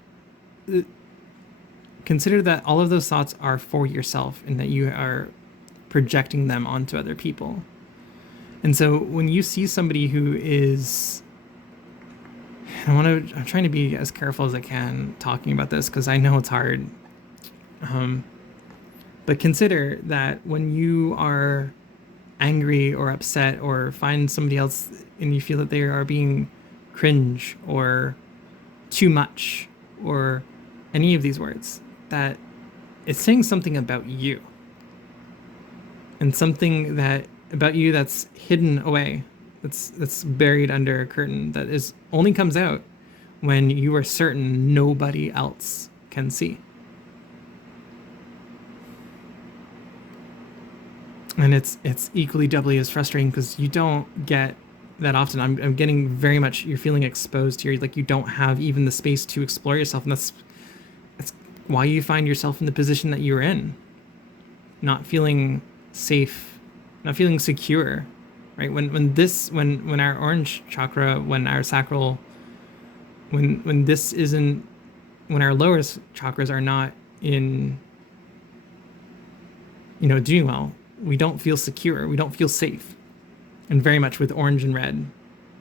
all of those thoughts are for yourself and that you are projecting them onto other people. And so when you see somebody who is, I'm trying to be as careful as I can talking about this because I know it's hard. But consider that when you are angry or upset or find somebody else and you feel that they are being cringe or too much or any of these words, that it's saying something about you and something that about you that's hidden away, that's buried under a curtain, that is only comes out when you are certain nobody else can see. And it's equally doubly as frustrating because you don't get that often. I'm getting very much, you're feeling exposed here, like you don't have even the space to explore yourself, and that's why you find yourself in the position that you're in, not feeling safe, not feeling secure, right? When our orange chakra, when our sacral, when this isn't, when our lower chakras are not in, doing well, we don't feel secure, we don't feel safe. And very much with orange and red,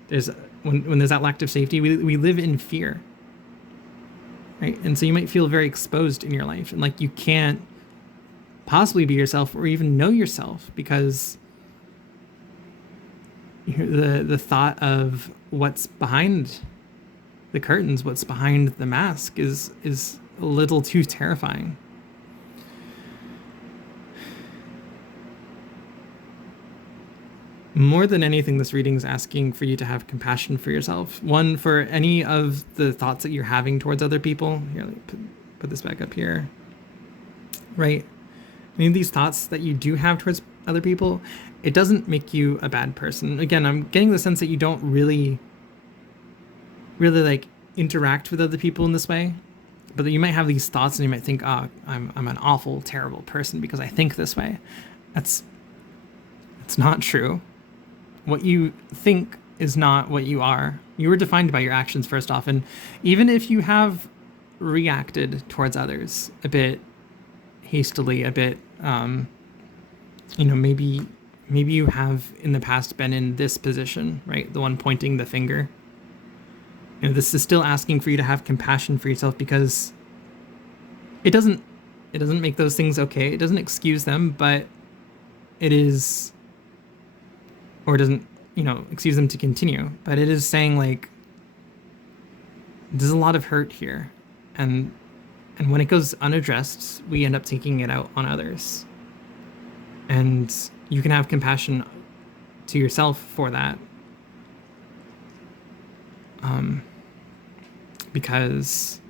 there's when there's that lack of safety, we live in fear, right? And so you might feel very exposed in your life, and like you can't possibly be yourself or even know yourself because the thought of what's behind the curtains, what's behind the mask is a little too terrifying. More than anything, this reading is asking for you to have compassion for yourself. One, for any of the thoughts that you're having towards other people. Here, let me put this back up here. Right? Any of these thoughts that you do have towards other people, it doesn't make you a bad person. Again, I'm getting the sense that you don't really like interact with other people in this way, but that you might have these thoughts and you might think, oh, I'm an awful, terrible person because I think this way. It's not true. What you think is not what you are. You are defined by your actions, first off. And even if you have reacted towards others a bit hastily, a bit, maybe you have in the past been in this position, right? The one pointing the finger. This is still asking for you to have compassion for yourself because it doesn't make those things okay. It doesn't excuse them, but it is, or it doesn't, excuse them to continue, but it is saying like, there's a lot of hurt here. And when it goes unaddressed, we end up taking it out on others. And you can have compassion to yourself for that. Because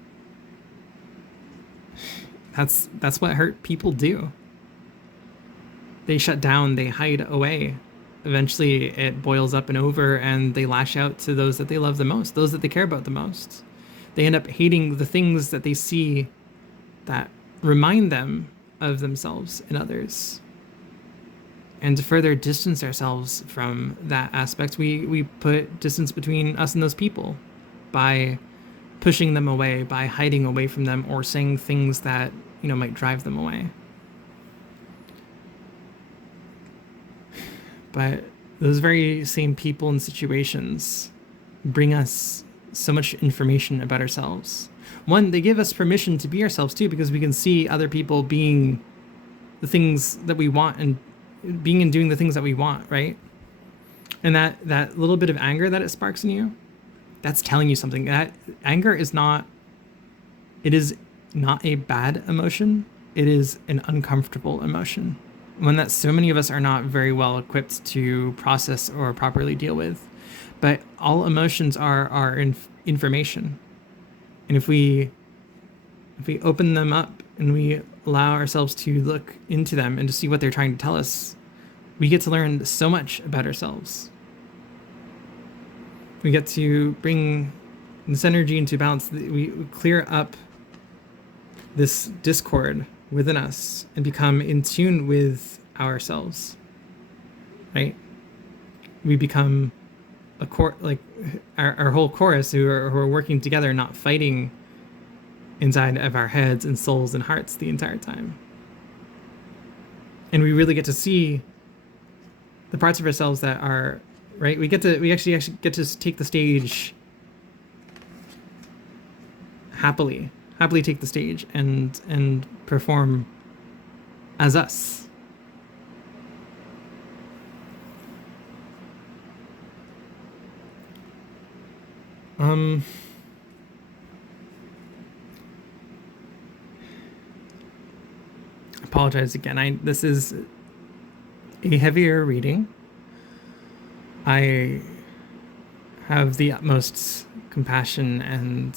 that's what hurt people do. They shut down, they hide away. Eventually it boils up and over and they lash out to those that they love the most, those that they care about the most. They end up hating the things that they see that remind them of themselves and others. And to further distance ourselves from that aspect, we put distance between us and those people by pushing them away, by hiding away from them, or saying things that, might drive them away. But those very same people and situations bring us so much information about ourselves. One, they give us permission to be ourselves too, because we can see other people being the things that we want and being and doing the things that we want, right? And that little bit of anger that it sparks in you, that's telling you something. That anger is not, it is not a bad emotion. It is an uncomfortable emotion, one that so many of us are not very well equipped to process or properly deal with. But all emotions are information, and if we open them up and we allow ourselves to look into them and to see what they're trying to tell us, we get to learn so much about ourselves. We get to bring this energy into balance. We clear up this discord within us and become in tune with ourselves, right? We become like our whole chorus who are working together, not fighting inside of our heads and souls and hearts the entire time. And we really get to see the parts of ourselves that are right. We actually get to take the stage happily take the stage and perform as us. Apologize again. This is a heavier reading. I have the utmost compassion and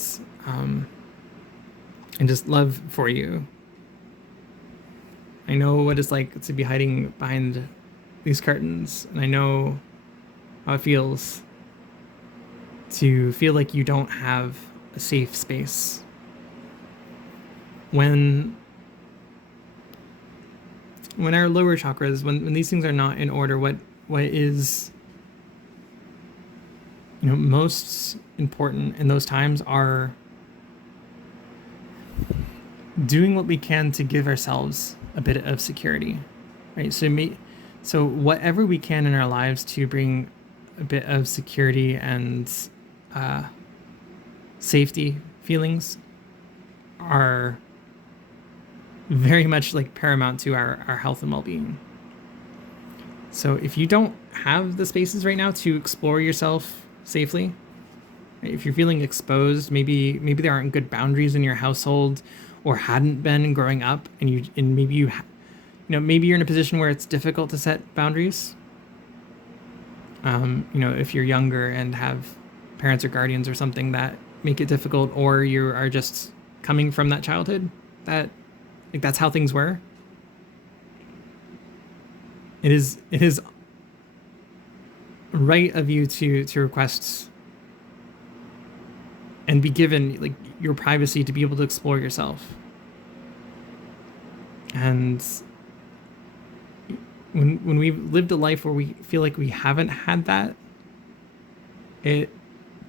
just love for you. I know what it's like to be hiding behind these curtains, and I know how it feels to feel like you don't have a safe space. When our lower chakras, when these things are not in order, what is most important in those times are doing what we can to give ourselves a bit of security, right? So whatever we can in our lives to bring a bit of security and safety feelings are very much like paramount to our health and well-being. So if you don't have the spaces right now to explore yourself safely, right? If you're feeling exposed, maybe there aren't good boundaries in your household or hadn't been growing up, and maybe maybe you're in a position where it's difficult to set boundaries. If you're younger and have parents or guardians or something that make it difficult, or you are just coming from that childhood that that's how things were. It is right of you to request and be given your privacy to be able to explore yourself. And when we've lived a life where we feel like we haven't had that, it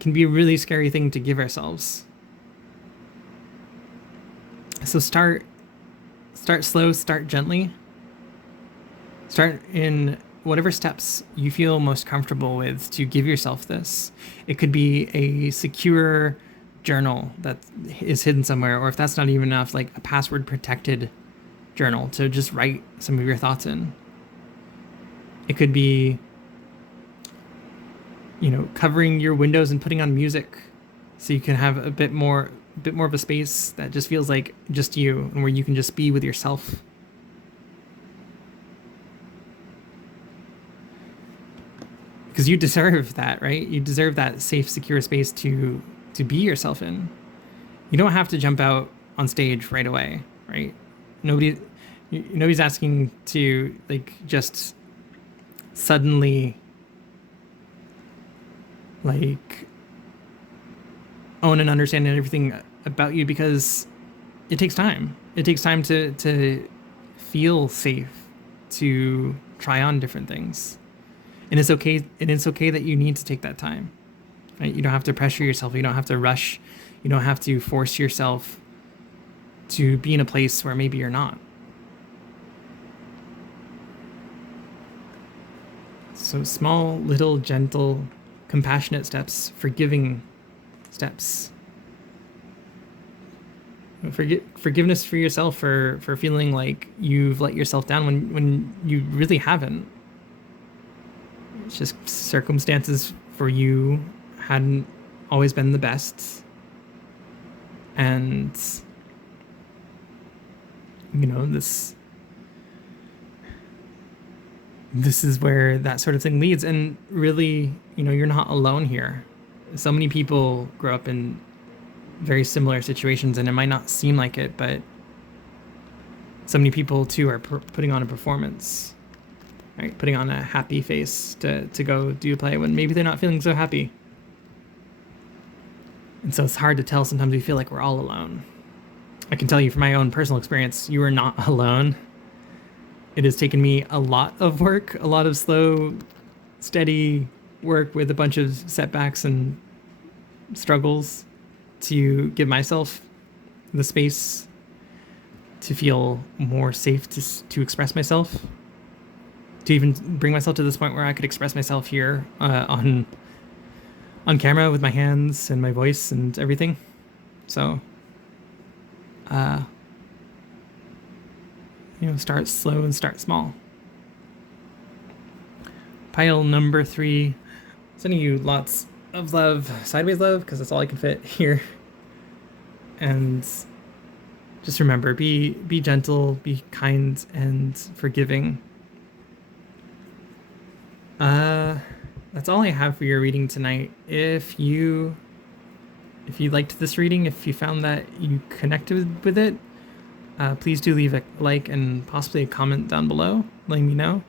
can be a really scary thing to give ourselves. So start slow, start gently. Start in whatever steps you feel most comfortable with to give yourself this. It could be a secure journal that is hidden somewhere, or if that's not even enough, like a password protected journal to just write some of your thoughts in. It could be, covering your windows and putting on music so you can have a bit more of a space that just feels like just you, and where you can just be with yourself. Because you deserve that, right? You deserve that safe, secure space to be yourself in. You don't have to jump out on stage right away, right? Nobody's asking to just suddenly own and understand everything about you, because it takes time. It takes time to feel safe, to try on different things. And it's okay. And it's okay that you need to take that time, right? You don't have to pressure yourself. You don't have to rush. You don't have to force yourself to be in a place where maybe you're not. So small, little, gentle, compassionate steps, forgiving steps Forgiveness for yourself for feeling like you've let yourself down when you really haven't. It's just circumstances for you hadn't always been the best. And this is where that sort of thing leads. And really, you're not alone here. So many people grow up in very similar situations, and it might not seem like it, but so many people too are putting on a performance, right? Putting on a happy face to go do play when maybe they're not feeling so happy. And so it's hard to tell. Sometimes we feel like we're all alone. I can tell you from my own personal experience, you are not alone. It has taken me a lot of work, a lot of slow, steady work with a bunch of setbacks and struggles to give myself the space to feel more safe to express myself, to even bring myself to this point where I could express myself here on camera with my hands and my voice and everything. So, start slow and start small. Pile number 3, sending you lots of love, sideways love, because that's all I can fit here. And just remember, be gentle, be kind, and forgiving. That's all I have for your reading tonight. If you liked this reading, if you found that you connected with it, please do leave a like and possibly a comment down below, letting me know.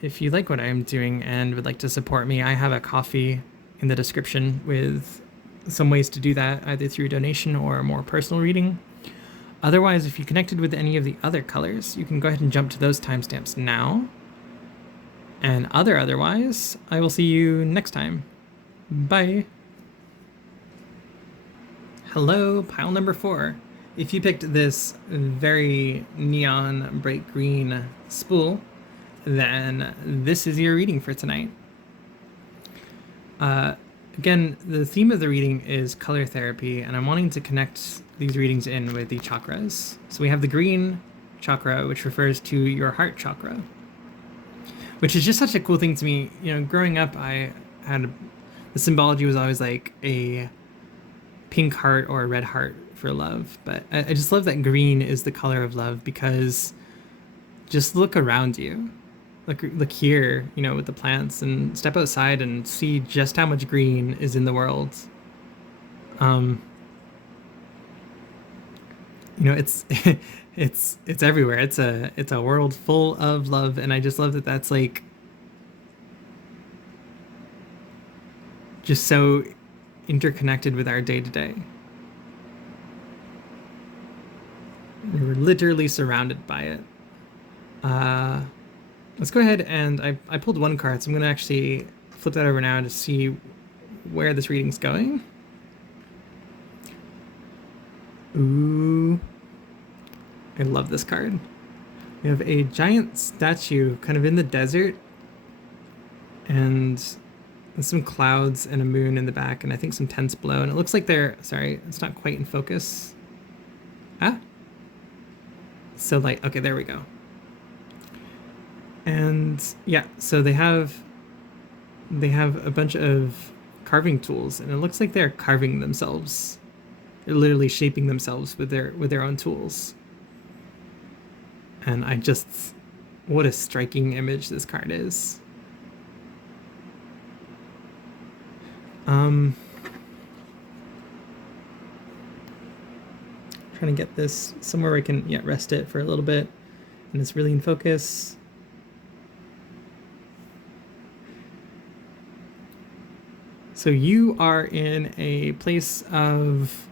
If you like what I am doing and would like to support me, I have a Ko-fi in the description with some ways to do that, either through donation or a more personal reading. Otherwise, if you connected with any of the other colors, you can go ahead and jump to those timestamps now. And otherwise, I will see you next time. Bye. Hello, pile number 4. If you picked this very neon bright green spool, then this is your reading for tonight. Again, the theme of the reading is color therapy, and I'm wanting to connect these readings in with the chakras. So we have the green chakra, which refers to your heart chakra, which is just such a cool thing to me. Growing up, the symbology was always like a pink heart or a red heart for love. But I just love that green is the color of love, because just look around you. Look here, with the plants, and step outside and see just how much green is in the world. It's it's everywhere. It's a world full of love, and I just love that that's like just so interconnected with our day-to-day. We're literally surrounded by it. Let's go ahead, and I pulled one card, so I'm going to actually flip that over now to see where this reading's going. Ooh. I love this card. We have a giant statue kind of in the desert, and some clouds and a moon in the back, and I think some tents below, and it looks like sorry, it's not quite in focus. So light. Okay, there we go. And yeah, so they have a bunch of carving tools, and it looks like they're carving themselves. They're literally shaping themselves with their own tools. And what a striking image this card is. Trying to get this somewhere where I can rest it for a little bit, and it's really in focus. So you are in a place of,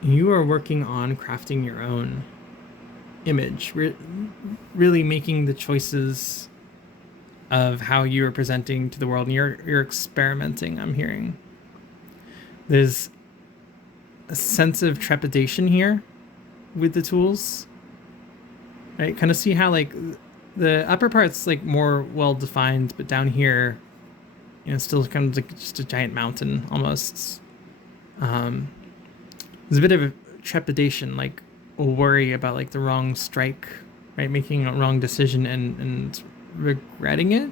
you are working on crafting your own image, really making the choices of how you are presenting to the world, and you're experimenting, I'm hearing. There's a sense of trepidation here with the tools, right? Kind of see how like the upper part's like more well defined, but down here, still kind of like just a giant mountain almost. There's a bit of trepidation, like a worry about like the wrong strike, right? Making a wrong decision and regretting it.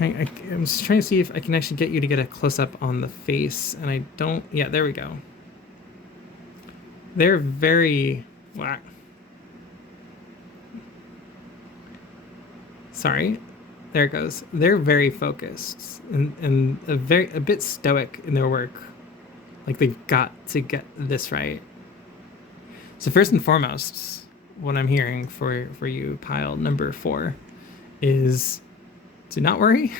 I'm just trying to see if I can actually get you to get a close-up on the face, and I don't... Yeah, there we go. They're very... Wow. Sorry. There it goes. They're very focused and a bit stoic in their work. Like they've got to get this right. So first and foremost, what I'm hearing for you, pile number 4, is to not worry,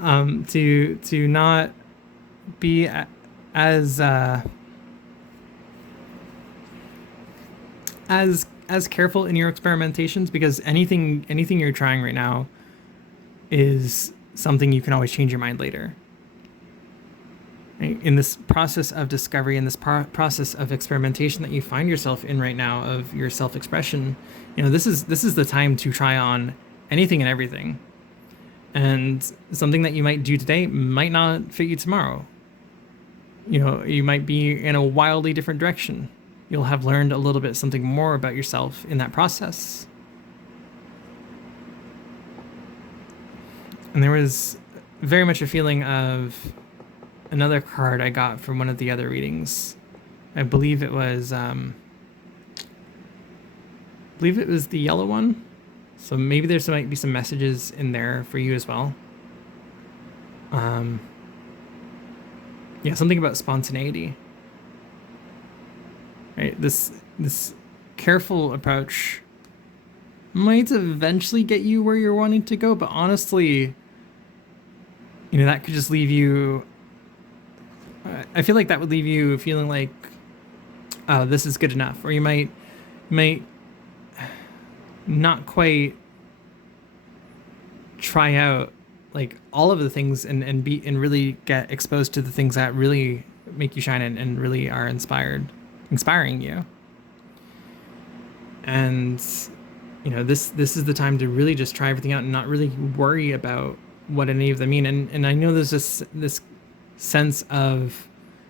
to not be as careful in your experimentations, because anything you're trying right now is something you can always change your mind later. Right? In this process of discovery, in this process of experimentation that you find yourself in right now, of your self-expression, this is the time to try on anything and everything. And something that you might do today might not fit you tomorrow. You might be in a wildly different direction. You'll have learned a little bit something more about yourself in that process. And there was very much a feeling of another card I got from one of the other readings. I believe it was the yellow one. So maybe might be some messages in there for you as well. Yeah, something about spontaneity. Right, this careful approach might eventually get you where you're wanting to go, but honestly, that could just leave you... I feel like that would leave you feeling like, oh, this is good enough. Or you might not quite try out like all of the things and really get exposed to the things that really make you shine and really are inspiring you. And this is the time to really just try everything out and not really worry about what any of them mean. And I know there's this sense of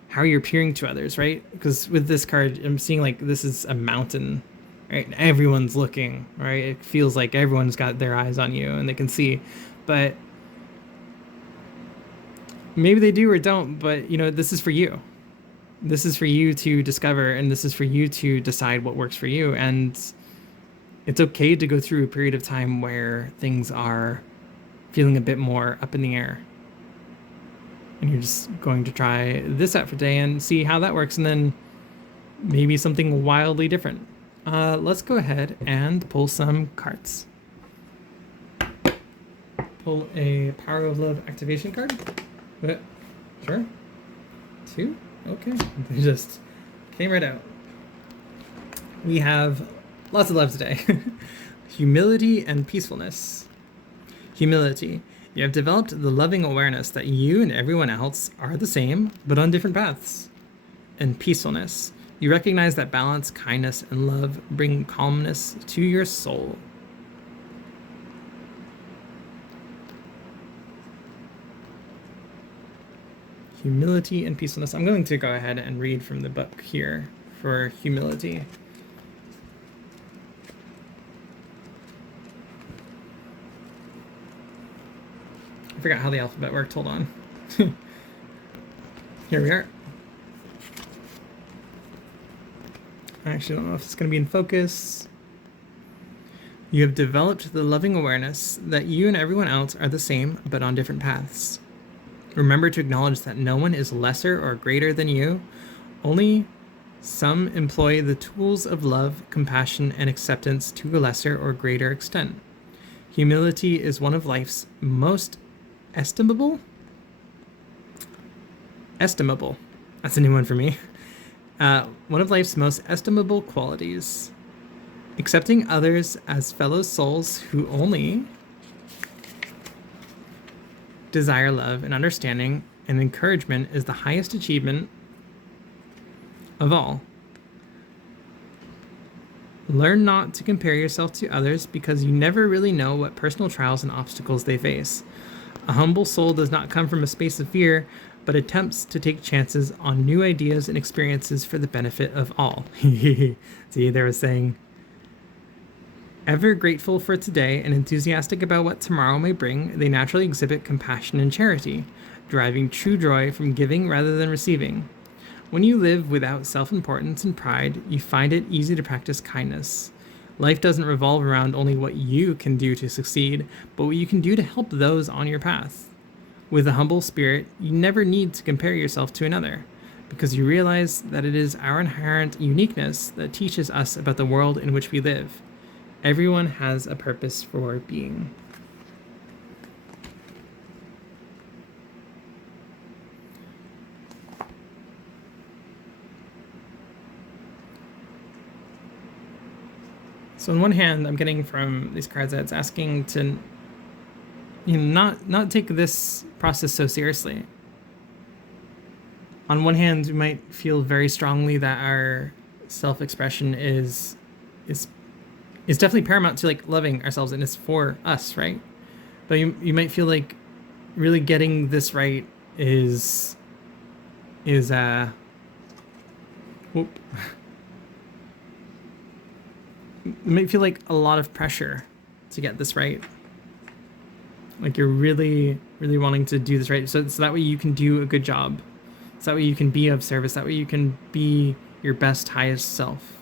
how you're appearing to others, right? Because with this card, I'm seeing like this is a mountain, right? And everyone's looking, right? It feels like everyone's got their eyes on you and they can see, but maybe they do or don't. But this is for you. This is for you to discover, and this is for you to decide what works for you. And it's okay to go through a period of time where things are feeling a bit more up in the air. And you're just going to try this out for a day and see how that works, and then maybe something wildly different. Let's go ahead and pull some cards. Pull a Power of Love activation card. Sure. 2. Okay. They just came right out. We have lots of love today. Humility and peacefulness. Humility. You have developed the loving awareness that you and everyone else are the same, but on different paths. And peacefulness. You recognize that balance, kindness, and love bring calmness to your soul. Humility and peacefulness. I'm going to go ahead and read from the book here for humility. I forgot how the alphabet worked. Hold on. Here we are. I actually don't know if it's going to be in focus. You have developed the loving awareness that you and everyone else are the same, but on different paths. Remember to acknowledge that no one is lesser or greater than you. Only some employ the tools of love, compassion, and acceptance to a lesser or greater extent. Humility is one of life's most estimable. That's a new one for me. One of life's most estimable qualities. Accepting others as fellow souls who only desire love and understanding and encouragement is the highest achievement of all. Learn not to compare yourself to others because you never really know what personal trials and obstacles they face. A humble soul does not come from a space of fear, but attempts to take chances on new ideas and experiences for the benefit of all. See, they were saying, ever grateful for today and enthusiastic about what tomorrow may bring, they naturally exhibit compassion and charity, deriving true joy from giving rather than receiving. When you live without self-importance and pride, you find it easy to practice kindness. Life doesn't revolve around only what you can do to succeed, but what you can do to help those on your path. With a humble spirit, you never need to compare yourself to another, because you realize that it is our inherent uniqueness that teaches us about the world in which we live. Everyone has a purpose for being. So on one hand, I'm getting from these cards that it's asking to, not take this process so seriously. On one hand, we might feel very strongly that our self-expression is definitely paramount to like loving ourselves, and it's for us, right? But you might feel like really getting this right is whoop. It might feel like a lot of pressure to get this right. Like you're really, really wanting to do this right. So that way you can do a good job. So that way you can be of service. That way you can be your best, highest self.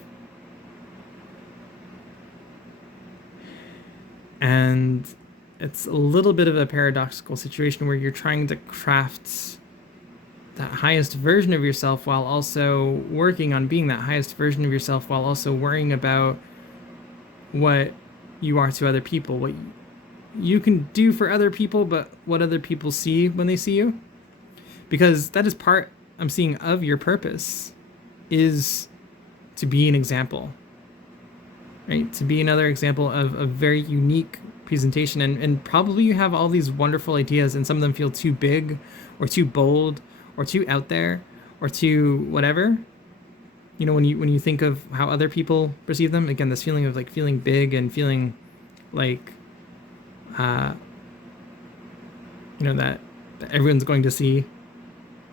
And it's a little bit of a paradoxical situation where you're trying to craft that highest version of yourself while also working on being that highest version of yourself, while also worrying about what you are to other people, what you can do for other people, but what other people see when they see you. Because that is part, I'm seeing, of your purpose, is to be an example, right? To be another example of a very unique presentation. And probably you have all these wonderful ideas, and some of them feel too big or too bold or too out there or too whatever. When you think of how other people perceive them, again, this feeling of like feeling big and feeling like, that everyone's going to see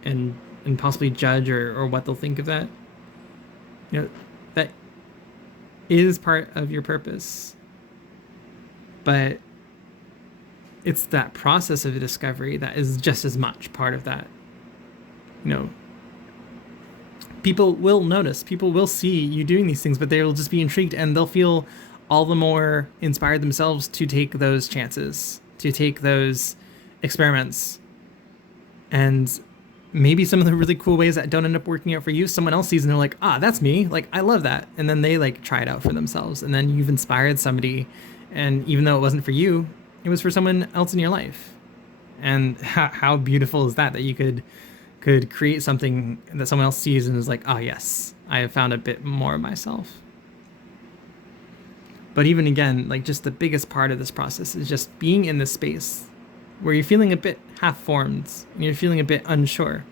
and possibly judge or what they'll think of that. That is part of your purpose. But it's that process of discovery that is just as much part of that. People will notice, people will see you doing these things, but they will just be intrigued, and they'll feel all the more inspired themselves to take those chances, to take those experiments. And maybe some of the really cool ways that don't end up working out for you, someone else sees and they're like, that's me. Like, I love that. And then they like try it out for themselves. And then you've inspired somebody. And even though it wasn't for you, it was for someone else in your life. And how beautiful is that you could create something that someone else sees and is like, yes, I have found a bit more of myself. But even again, like, just the biggest part of this process is just being in this space where you're feeling a bit half-formed and you're feeling a bit unsure,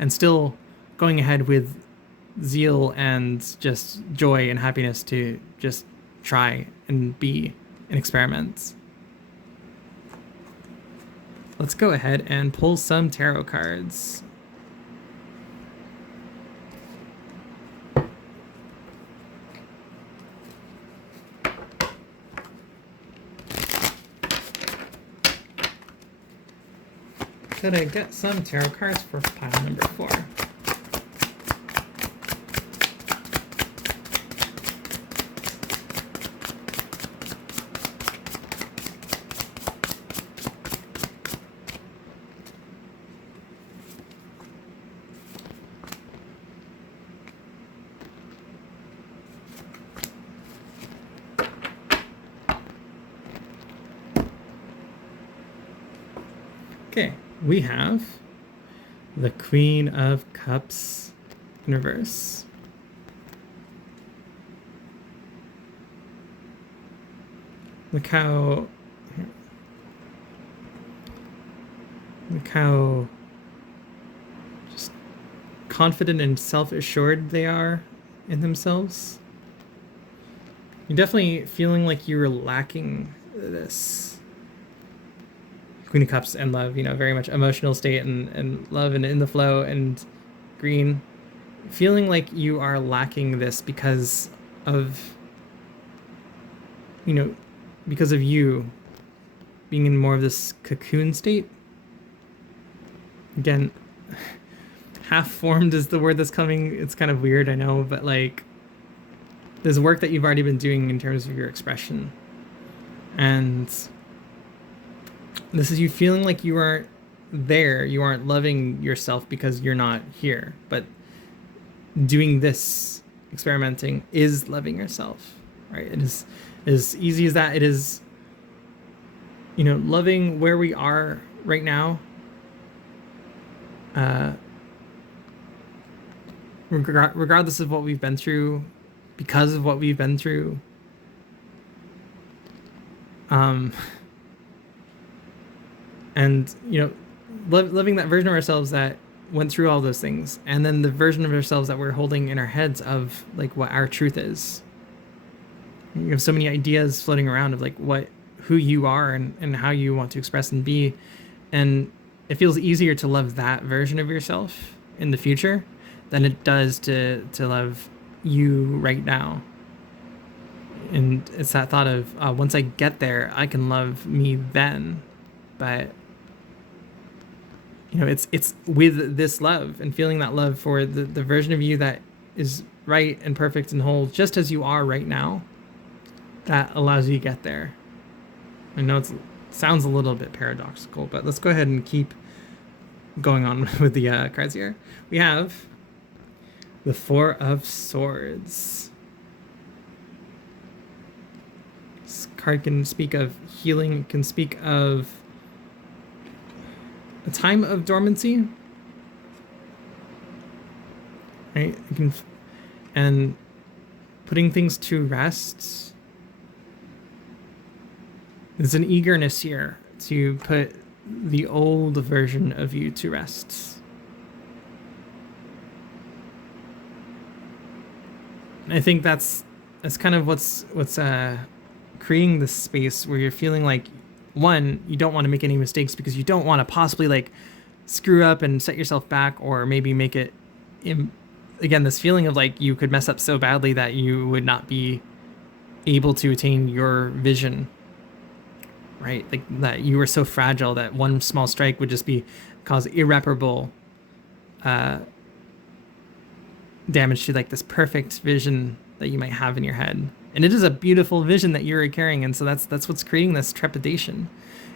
and still going ahead with zeal and just joy and happiness to just try and be an experiment. Let's go ahead and pull some tarot cards. Could I get some tarot cards for pile number 4? Okay, we have the Queen of Cups in reverse. Look how just confident and self-assured they are in themselves. You're definitely feeling like you're lacking this Queen of Cups and love, very much emotional state and love and in the flow, and green, feeling like you are lacking this of, you know, because of you being in more of this cocoon state. Again, half formed is the word that's coming. It's kind of weird, I know, but like there's work that you've already been doing in terms of your expression. And this is you feeling like you aren't there, you aren't loving yourself because you're not here. But doing this, experimenting, is loving yourself, right? It is as easy as that. It is, loving where we are right now. Regardless of what we've been through, because of what we've been through. And loving that version of ourselves that went through all those things, and then the version of ourselves that we're holding in our heads of like what our truth is. You have so many ideas floating around of like who you are and how you want to express and be, and it feels easier to love that version of yourself in the future than it does to love you right now. And it's that thought of once I get there, I can love me then. But it's with this love and feeling that love for the version of you that is right and perfect and whole, just as you are right now, that allows you to get there. I know it sounds a little bit paradoxical, but let's go ahead and keep going on with the cards here. We have the Four of Swords. This card can speak of healing, can speak of a time of dormancy, right? And putting things to rest. There's an eagerness here to put the old version of you to rest. I think that's kind of what's creating this space where you're feeling like, one, you don't want to make any mistakes because you don't want to possibly like screw up and set yourself back, or maybe make it again, this feeling of like you could mess up so badly that you would not be able to attain your vision, right? Like that you were so fragile that one small strike would just cause irreparable damage to like this perfect vision that you might have in your head. And it is a beautiful vision that you're carrying, and so that's what's creating this trepidation,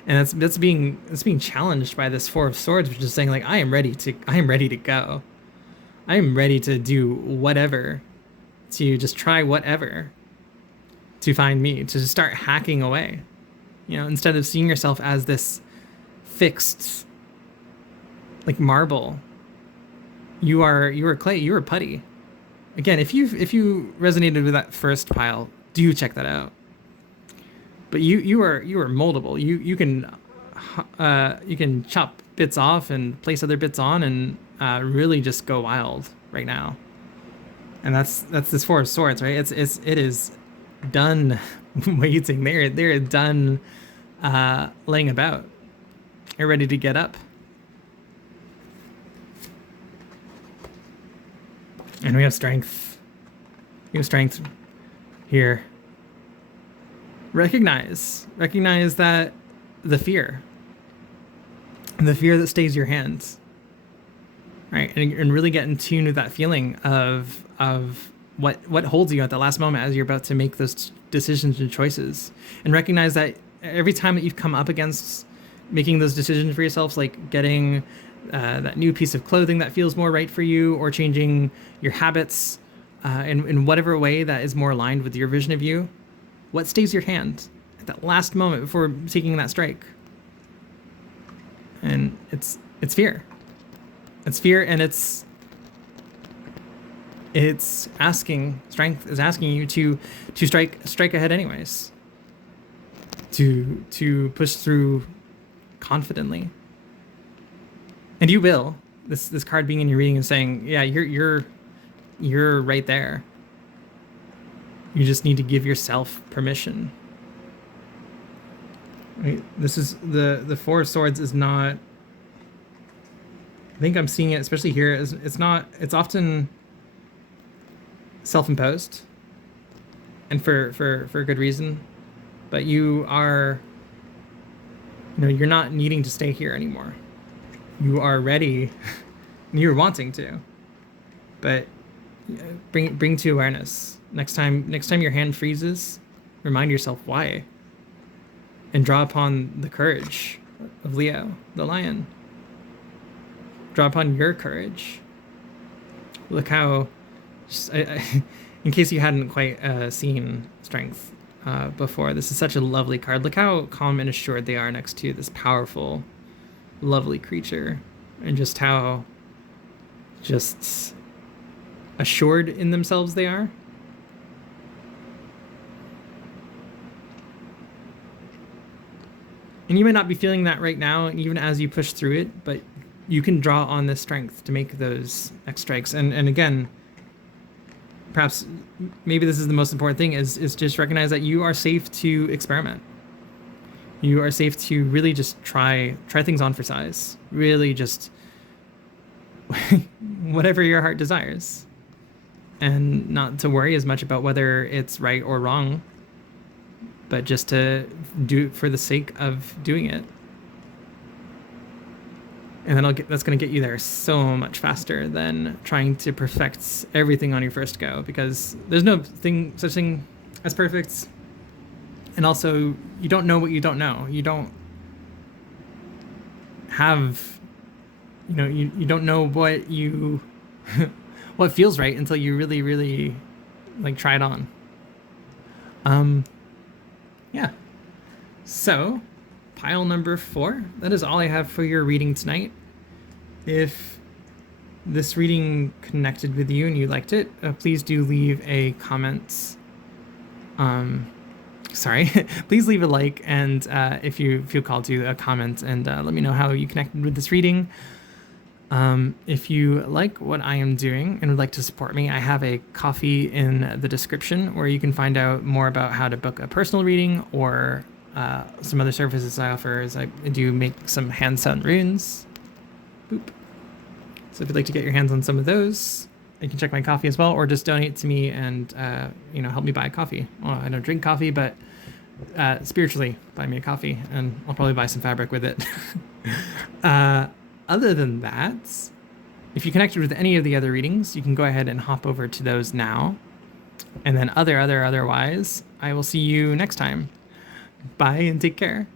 and that's being challenged by this Four of Swords, which is saying like I am ready to go, I am ready to do whatever, to just try whatever, to find me, to just start hacking away, instead of seeing yourself as this fixed like marble. You are clay, you are putty. Again, if you resonated with that first pile, do check that out. But you are moldable. You can chop bits off and place other bits on, and really just go wild right now. And that's this Four of Swords, right? It is done waiting. They're done laying about. They're ready to get up. And we have strength. We have strength here. Recognize that the fear that stays your hands, right? And really get in tune with that feeling of what holds you at the last moment as you're about to make those decisions and choices. And recognize that every time that you've come up against making those decisions for yourselves, like getting that new piece of clothing that feels more right for you, or changing your habits in whatever way that is more aligned with your vision of you, what stays your hand at that last moment before taking that strike? And it's fear. It's fear, and it's asking, strength is asking you to strike ahead anyways, to push through confidently. And you will. This card being in your reading and saying, yeah, you're right there. You just need to give yourself permission. Right? This is the Four of Swords is not. I think I'm seeing it, especially here. It's not. It's often self-imposed, and for good reason. But you are, you're not needing to stay here anymore. You are ready. You're wanting to, but bring to awareness. Next time your hand freezes, remind yourself why, and draw upon the courage of Leo, the lion. Draw upon your courage. Look how, in case you hadn't quite seen strength before, this is such a lovely card. Look how calm and assured they are next to this powerful, lovely creature, and just how just assured in themselves they are. And you might not be feeling that right now, even as you push through it, but you can draw on this strength to make those next strikes. And again, perhaps maybe this is the most important thing is just recognize that you are safe to experiment. You are safe to really just try things on for size. Really just whatever your heart desires. And not to worry as much about whether it's right or wrong, but just to do it for the sake of doing it. And then that's going to get you there so much faster than trying to perfect everything on your first go, because there's no such thing as perfect. And also, you don't know what you don't know. You don't have, you don't know what you, what feels right until you really, really try it on. Yeah. So, pile number 4. That is all I have for your reading tonight. If this reading connected with you and you liked it, please do leave a comment. Please leave a like, and if you feel called to, a comment, and let me know how you connected with this reading. If you like what I am doing and would like to support me, I have a Ko-fi in the description where you can find out more about how to book a personal reading or some other services I offer. As I do make some hand-sewn runes. Boop. So if you'd like to get your hands on some of those, you can check my Ko-fi as well, or just donate to me and help me buy coffee. Well, I don't drink coffee, but spiritually buy me a coffee, and I'll probably buy some fabric with it. Other than that, if you connected with any of the other readings, you can go ahead and hop over to those now. And then otherwise, I will see you next time. Bye and take care.